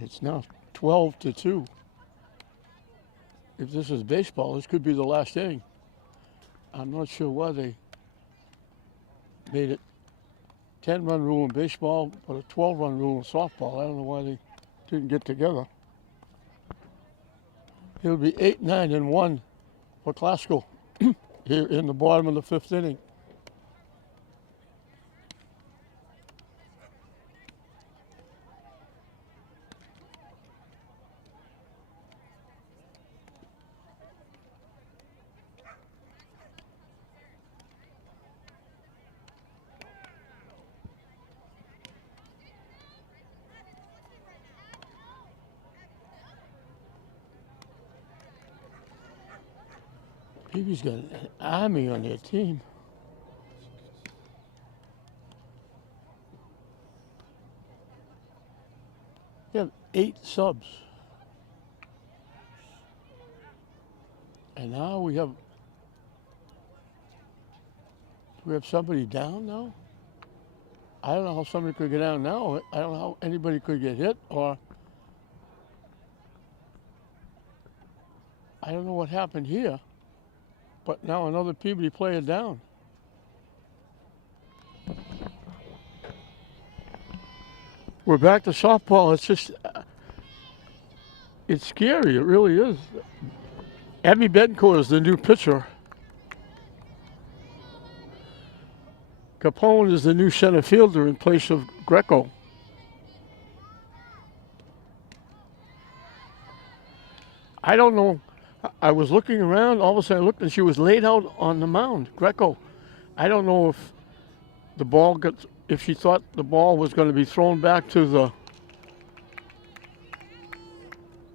It's now 12-2. If this is baseball, this could be the last inning. I'm not sure why they made it 10-run rule in baseball, but a 12-run rule in softball. I don't know why they didn't get together. It'll be 8-9-1 for Glasgow here in the bottom of the fifth inning. Peabody's got an army on their team. They have 8 subs. And now we have somebody down now? I don't know how somebody could get down now. I don't know how anybody could get hit, or I don't know what happened here. But now another Peabody player down. We're back to softball. It's just, it's scary. It really is. Abby Betancourt is the new pitcher. Capone is the new center fielder in place of Greco. I don't know. I was looking around, all of a sudden I looked and she was laid out on the mound, Greco. I don't know if the ball got, if she thought the ball was going to be thrown back to the,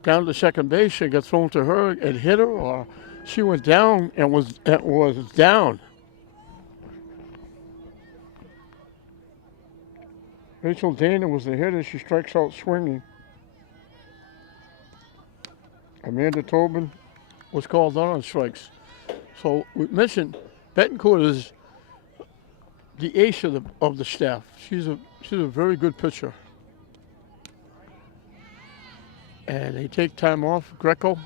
down to second base and got thrown to her and hit her, or she went down and was down. Rachel Dana was the hitter. She strikes out swinging. Amanda Tobin was called out on strikes. So we mentioned Betancourt is the ace of the staff. She's a very good pitcher. And they take time off. Greco,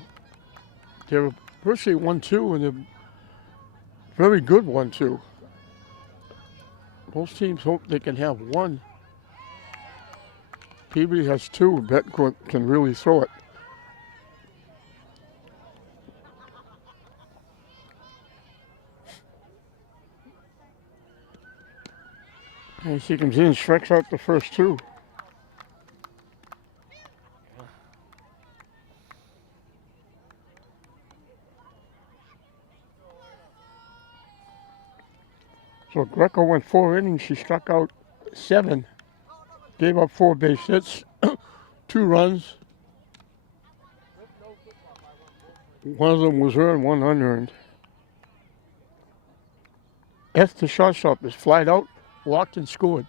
they're virtually 1-2, and they're very good 1-2. Most teams hope they can have one. Peabody has 2. Betancourt can really throw it. And she comes in and strikes out the first 2. So Greco went 4 innings. She struck out 7. Gave up 4 base hits, 2 runs. One of them was earned, one unearned. F the shortstop is flied out, walked and scored.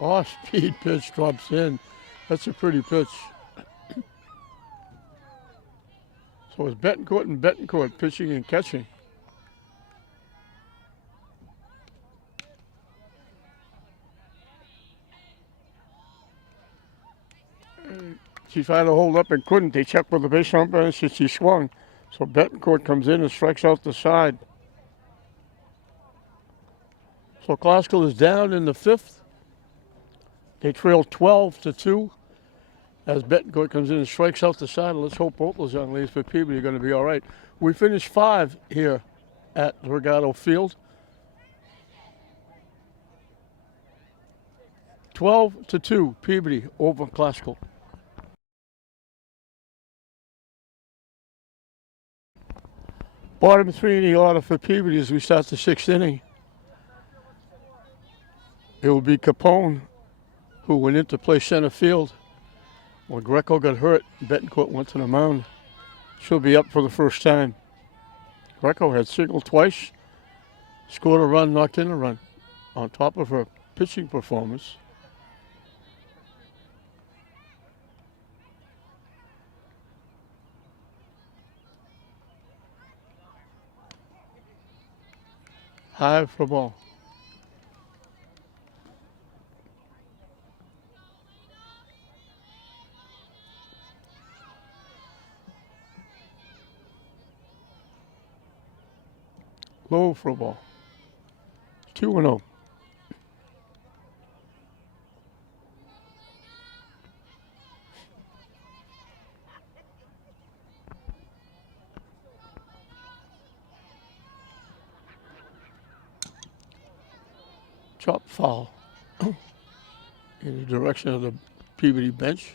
Off-speed pitch drops in. That's a pretty pitch. So it's Betancourt and Betancourt pitching and catching. She tried to hold up and couldn't. They checked with the base umpire and she swung. So Betancourt comes in and strikes out the side. So Classical is down in the fifth. They trail 12-2 as Betancourt comes in and strikes out the side. Let's hope both those young ladies for Peabody are going to be all right. We finished 5 here at Regatta Field. 12-2 Peabody over Classical. Bottom 3 in the order for Peabody as we start the 6th inning. It will be Capone who went in to play center field. When Greco got hurt, Betancourt went to the mound. She'll be up for the first time. Greco had singled twice, scored a run, knocked in a run on top of her pitching performance. High for ball. Low for ball. 2-0. Chop foul in the direction of the Peabody bench.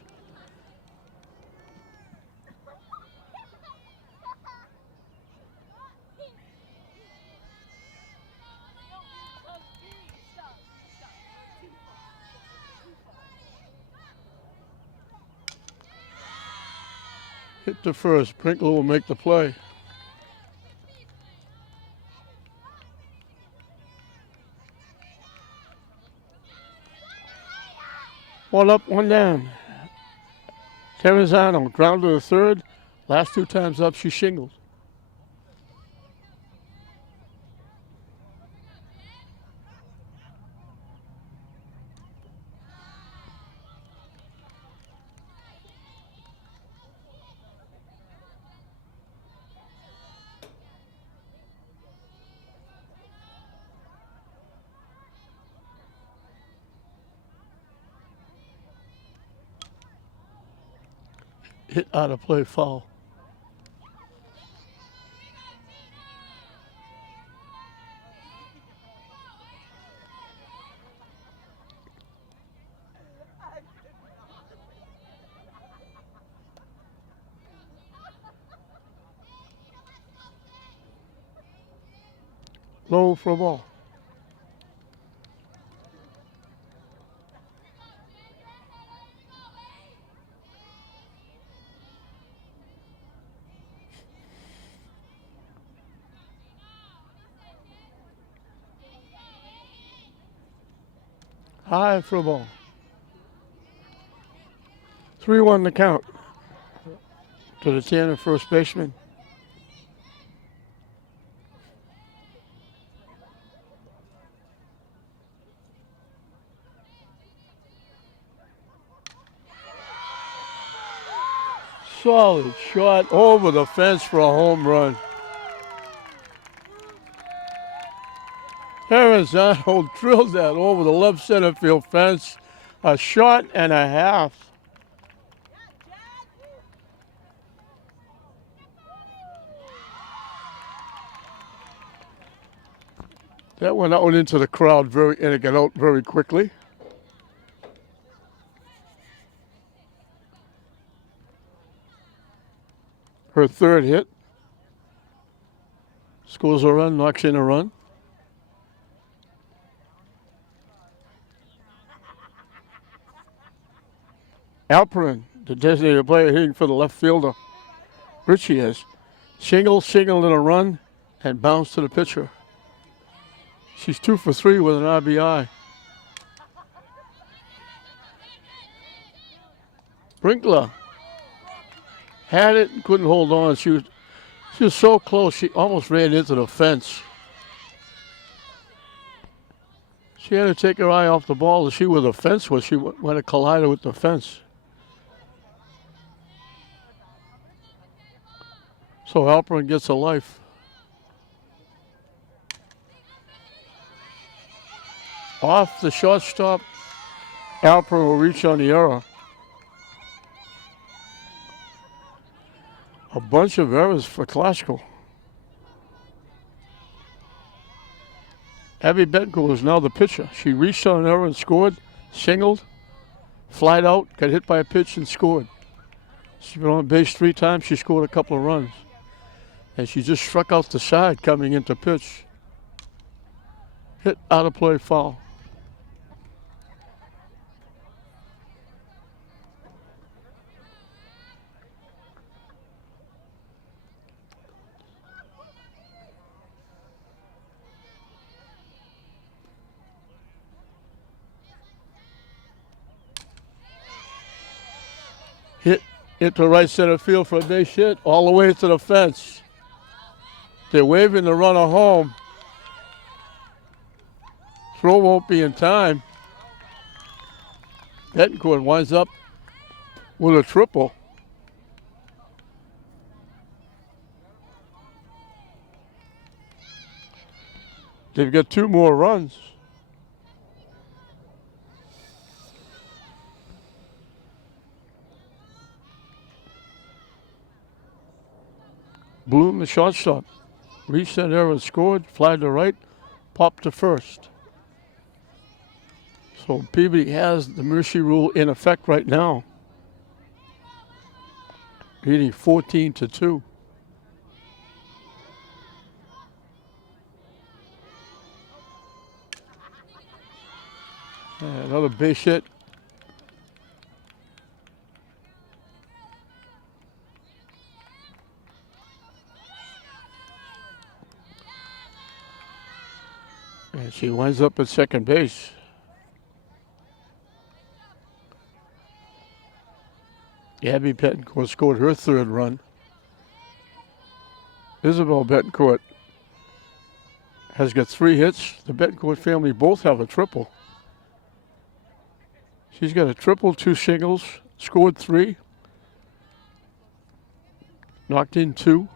Hit to first. Brinkler will make the play. One up, one down. Terrazano ground to the third. Last 2 times up, she shingled. Hit out of play, foul. Low for a ball. High for a ball. 3-1 the count to the Tanner first baseman. Solid shot over the fence for a home run. Terrazano drilled that over the left center field fence. A shot and a half. That went out into the crowd and it got out very quickly. Her third hit. Scores a run, knocks in a run. Alperin, the designated player, hitting for the left fielder. Richie is. Singled in a run, and bounced to the pitcher. She's 2 for 3 with an RBI. Brinkler had it and couldn't hold on. She was so close, she almost ran into the fence. She had to take her eye off the ball to see where the fence was. She went to collide with the fence. So Alperin gets a life. Off the shortstop. Alper will reach on the error. A bunch of errors for Classical. Abby Bettencourt is now the pitcher. She reached on an error and scored, singled, flied out, got hit by a pitch and scored. She's been on base 3 times. She scored a couple of runs. And she just struck out the side coming into pitch. Hit out of play, foul. Hit into right center field for a base hit, all the way to the fence. They're waving the runner home. Throw won't be in time. Bettencourt winds up with a triple. They've got 2 more runs. Bloom, the shortstop, reached that error and scored, fly to right, popped to first. So Peabody has the mercy rule in effect right now, leading 14-2. Another base hit. And she winds up at second base. Abby Bettencourt scored her 3rd run. Isabel Bettencourt has got 3 hits. The Bettencourt family both have a triple. She's got a triple, 2 singles, scored 3, knocked in 2.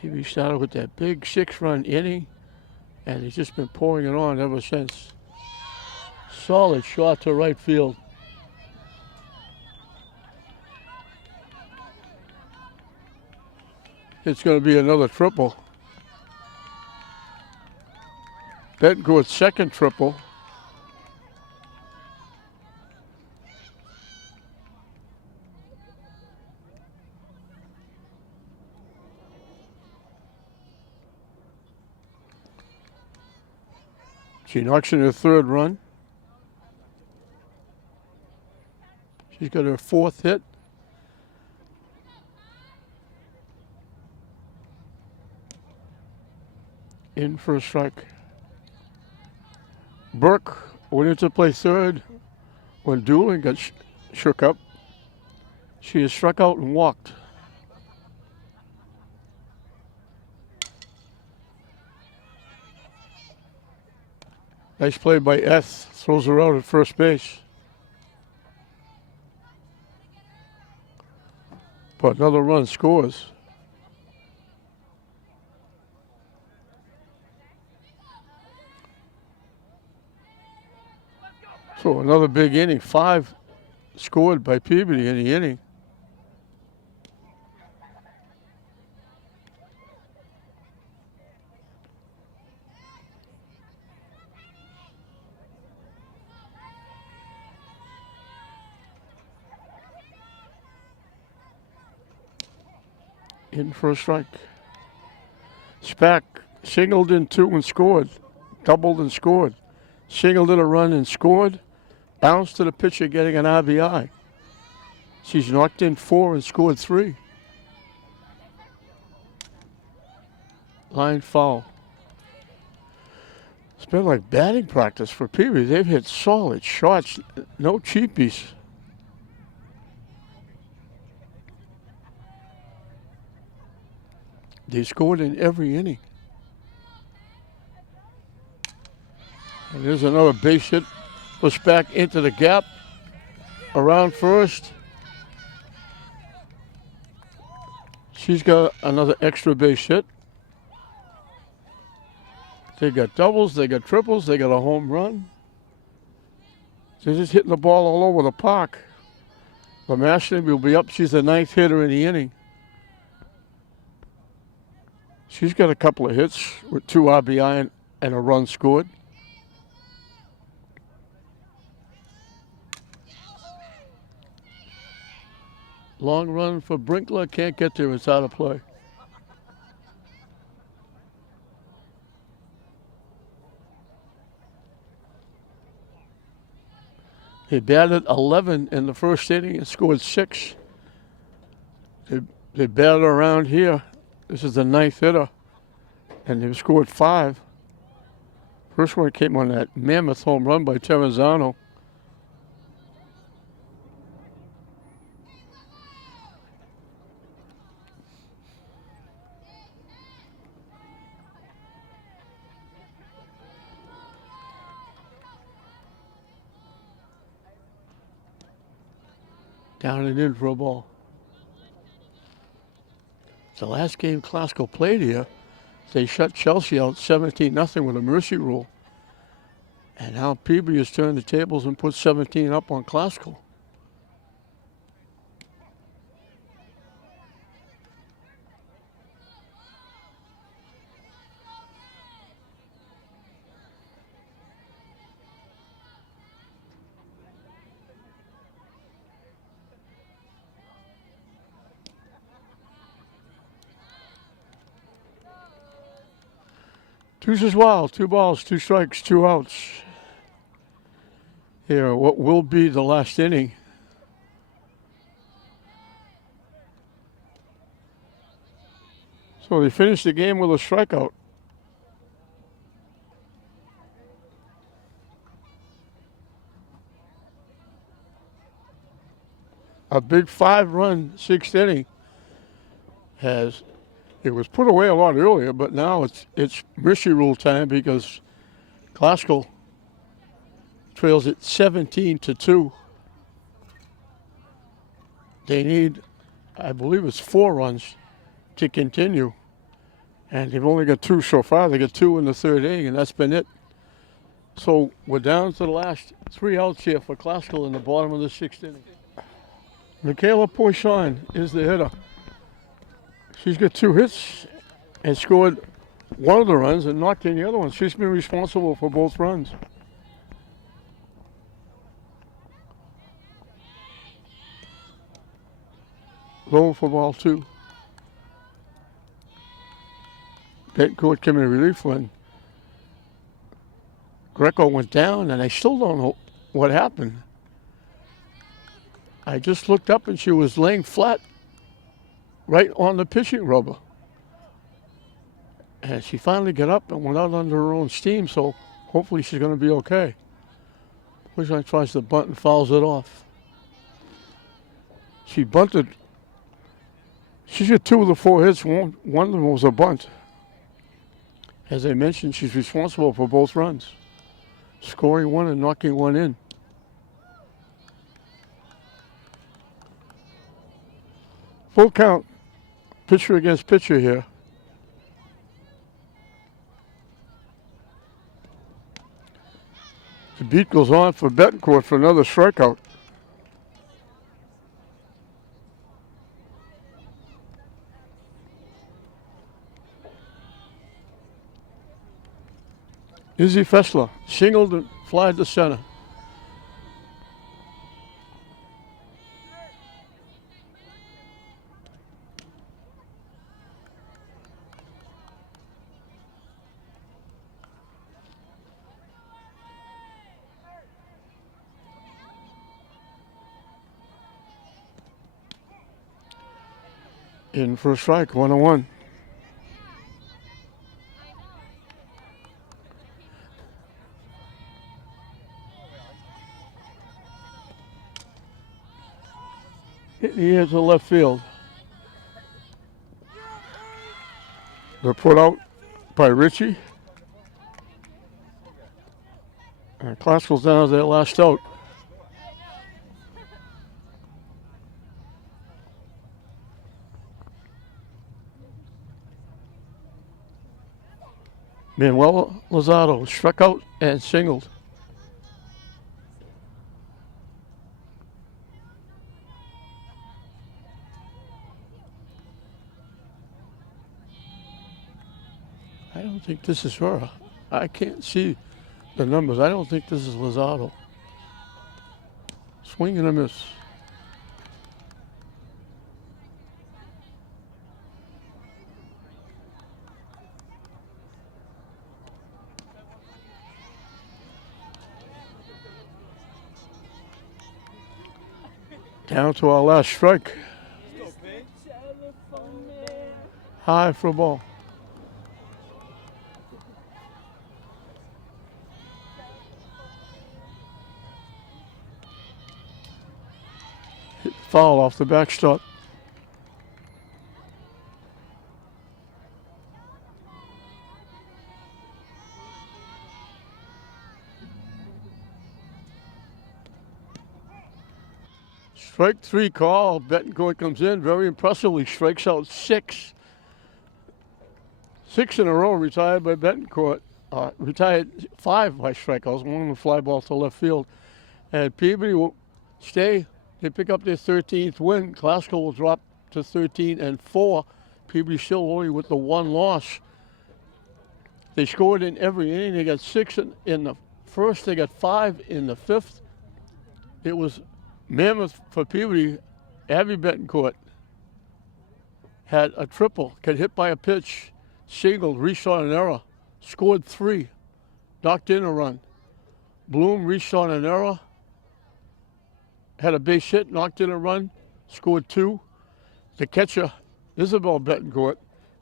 Peabody started with that big 6-run inning, and he's just been pouring it on ever since. Solid shot to right field. It's going to be another triple. Bettencourt's 2nd triple. She knocks in her 3rd run. She's got her 4th hit. In for a strike. Burke went into play 3rd when Doolin got shook up. She has struck out and walked. Nice play by Eth. Throws her out at first base. But another run scores. So another big inning. 5 scored by Peabody in the inning. In for a strike. Spack singled in 2 and scored. Doubled and scored. Singled in a run and scored. Bounced to the pitcher getting an RBI. She's knocked in 4 and scored 3. Line foul. It's been like batting practice for Peabody. They've hit solid shots. No cheapies. They scored in every inning. And there's another base hit. Pushed back into the gap. Around first. She's got another extra base hit. They got doubles, they got triples, they got a home run. They're just hitting the ball all over the park. Lamashton will be up. She's the 9th hitter in the inning. She's got a couple of hits with 2 RBI and a run scored. Long run for Brinkler. Can't get there. It's out of play. He batted 11 in the first inning and scored 6. They batted around here. This is the 9th hitter, and they've scored 5. First one came on that mammoth home run by Terrazano. Down and in for a ball. The last game Glasgow played here, they shut Chelsea out 17-0 with a mercy rule. And now Peabody has turned the tables and put 17 up on Glasgow. Deuces wild, 2 balls, 2 strikes, 2 outs. Here, what will be the last inning. So they finished the game with a strikeout. A big 5-run 6th inning it was put away a lot earlier, but now it's mercy rule time because Glasgow trails it 17-2. They need, I believe it's 4 runs to continue. And they've only got 2 so far. They got 2 in the 3rd inning, and that's been it. So we're down to the last 3 outs here for Glasgow in the bottom of the 6th inning. Michaela Poisson is the hitter. She's got 2 hits and scored one of the runs and knocked in the other one. She's been responsible for both runs. Low for ball 2. Bettencourt came in relief when Greco went down, and I still don't know what happened. I just looked up and she was laying flat right on the pitching rubber. And she finally got up and went out under her own steam, so hopefully she's going to be okay. Poisson tries to bunt and fouls it off. She bunted. She's got 2 of the 4 hits. One of them was a bunt. As I mentioned, she's responsible for both runs, scoring 1 and knocking 1 in. Full count, pitcher against pitcher here. The beat goes on for Bettencourt for another strikeout. Izzy Fessler singled and flied to center. In for a strike, 1-1. Hit in the air to left field. They're put out by Ritchie. And Classical's down as their last out. Manuel Lozado struck out and singled. I don't think this is her. I can't see the numbers. I don't think this is Lozado. Swing and a miss. Down to our last strike. High for a ball. Hit foul off the backstop. Strike three call. Betancourt comes in very impressively. Strikes out six. Six in a row retired by Betancourt. Retired 5 by strikeouts. One with a fly ball to left field. And Peabody will stay. They pick up their 13th win. Glasgow will drop to 13-4. Peabody still only with the one loss. They scored in every inning. They got 6 in the first. They got 5 in the fifth. It was mammoth for Peabody. Abby Betancourt had a triple, got hit by a pitch, singled, reached on an error, scored 3, knocked in a run. Bloom reached on an error, had a base hit, knocked in a run, scored 2. The catcher, Isabel Betancourt,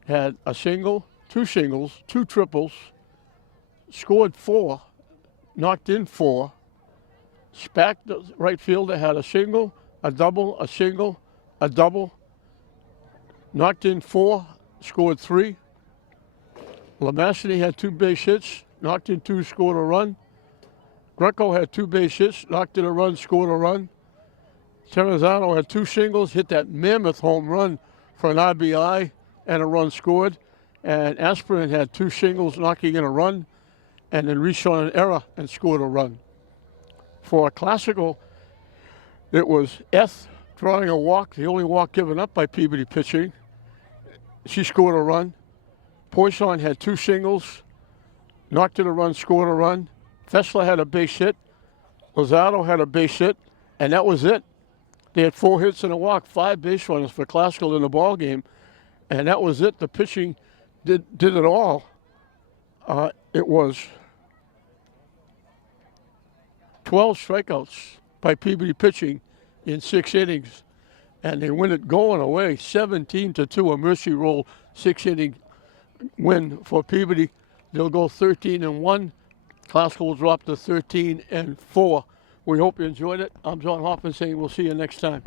had a single, 2 singles, 2 triples, scored 4, knocked in 4. Spack, the right fielder, had a single, a double, a single, a double, knocked in 4, scored 3. Lamastany had 2 base hits, knocked in 2, scored a run. Greco had 2 base hits, knocked in a run, scored a run. Terrazzano had 2 singles, hit that mammoth home run for an RBI, and a run scored. And Aspirin had 2 singles, knocking in a run, and then reached on an error and scored a run. For a Classical, it was Eth drawing a walk, the only walk given up by Peabody pitching. She scored a run. Poisson had 2 singles, knocked in a run, scored a run. Fessler had a base hit. Lozado had a base hit, and that was it. They had 4 hits and a walk, 5 base runners for Classical in the ball game, and that was it. The pitching did it all. It was 12 strikeouts by Peabody pitching in 6 innings, and they win it going away, 17-2, a mercy roll 6-inning win for Peabody. They'll go 13-1. Classical will drop to 13-4. We hope you enjoyed it. I'm John Hoffman saying we'll see you next time.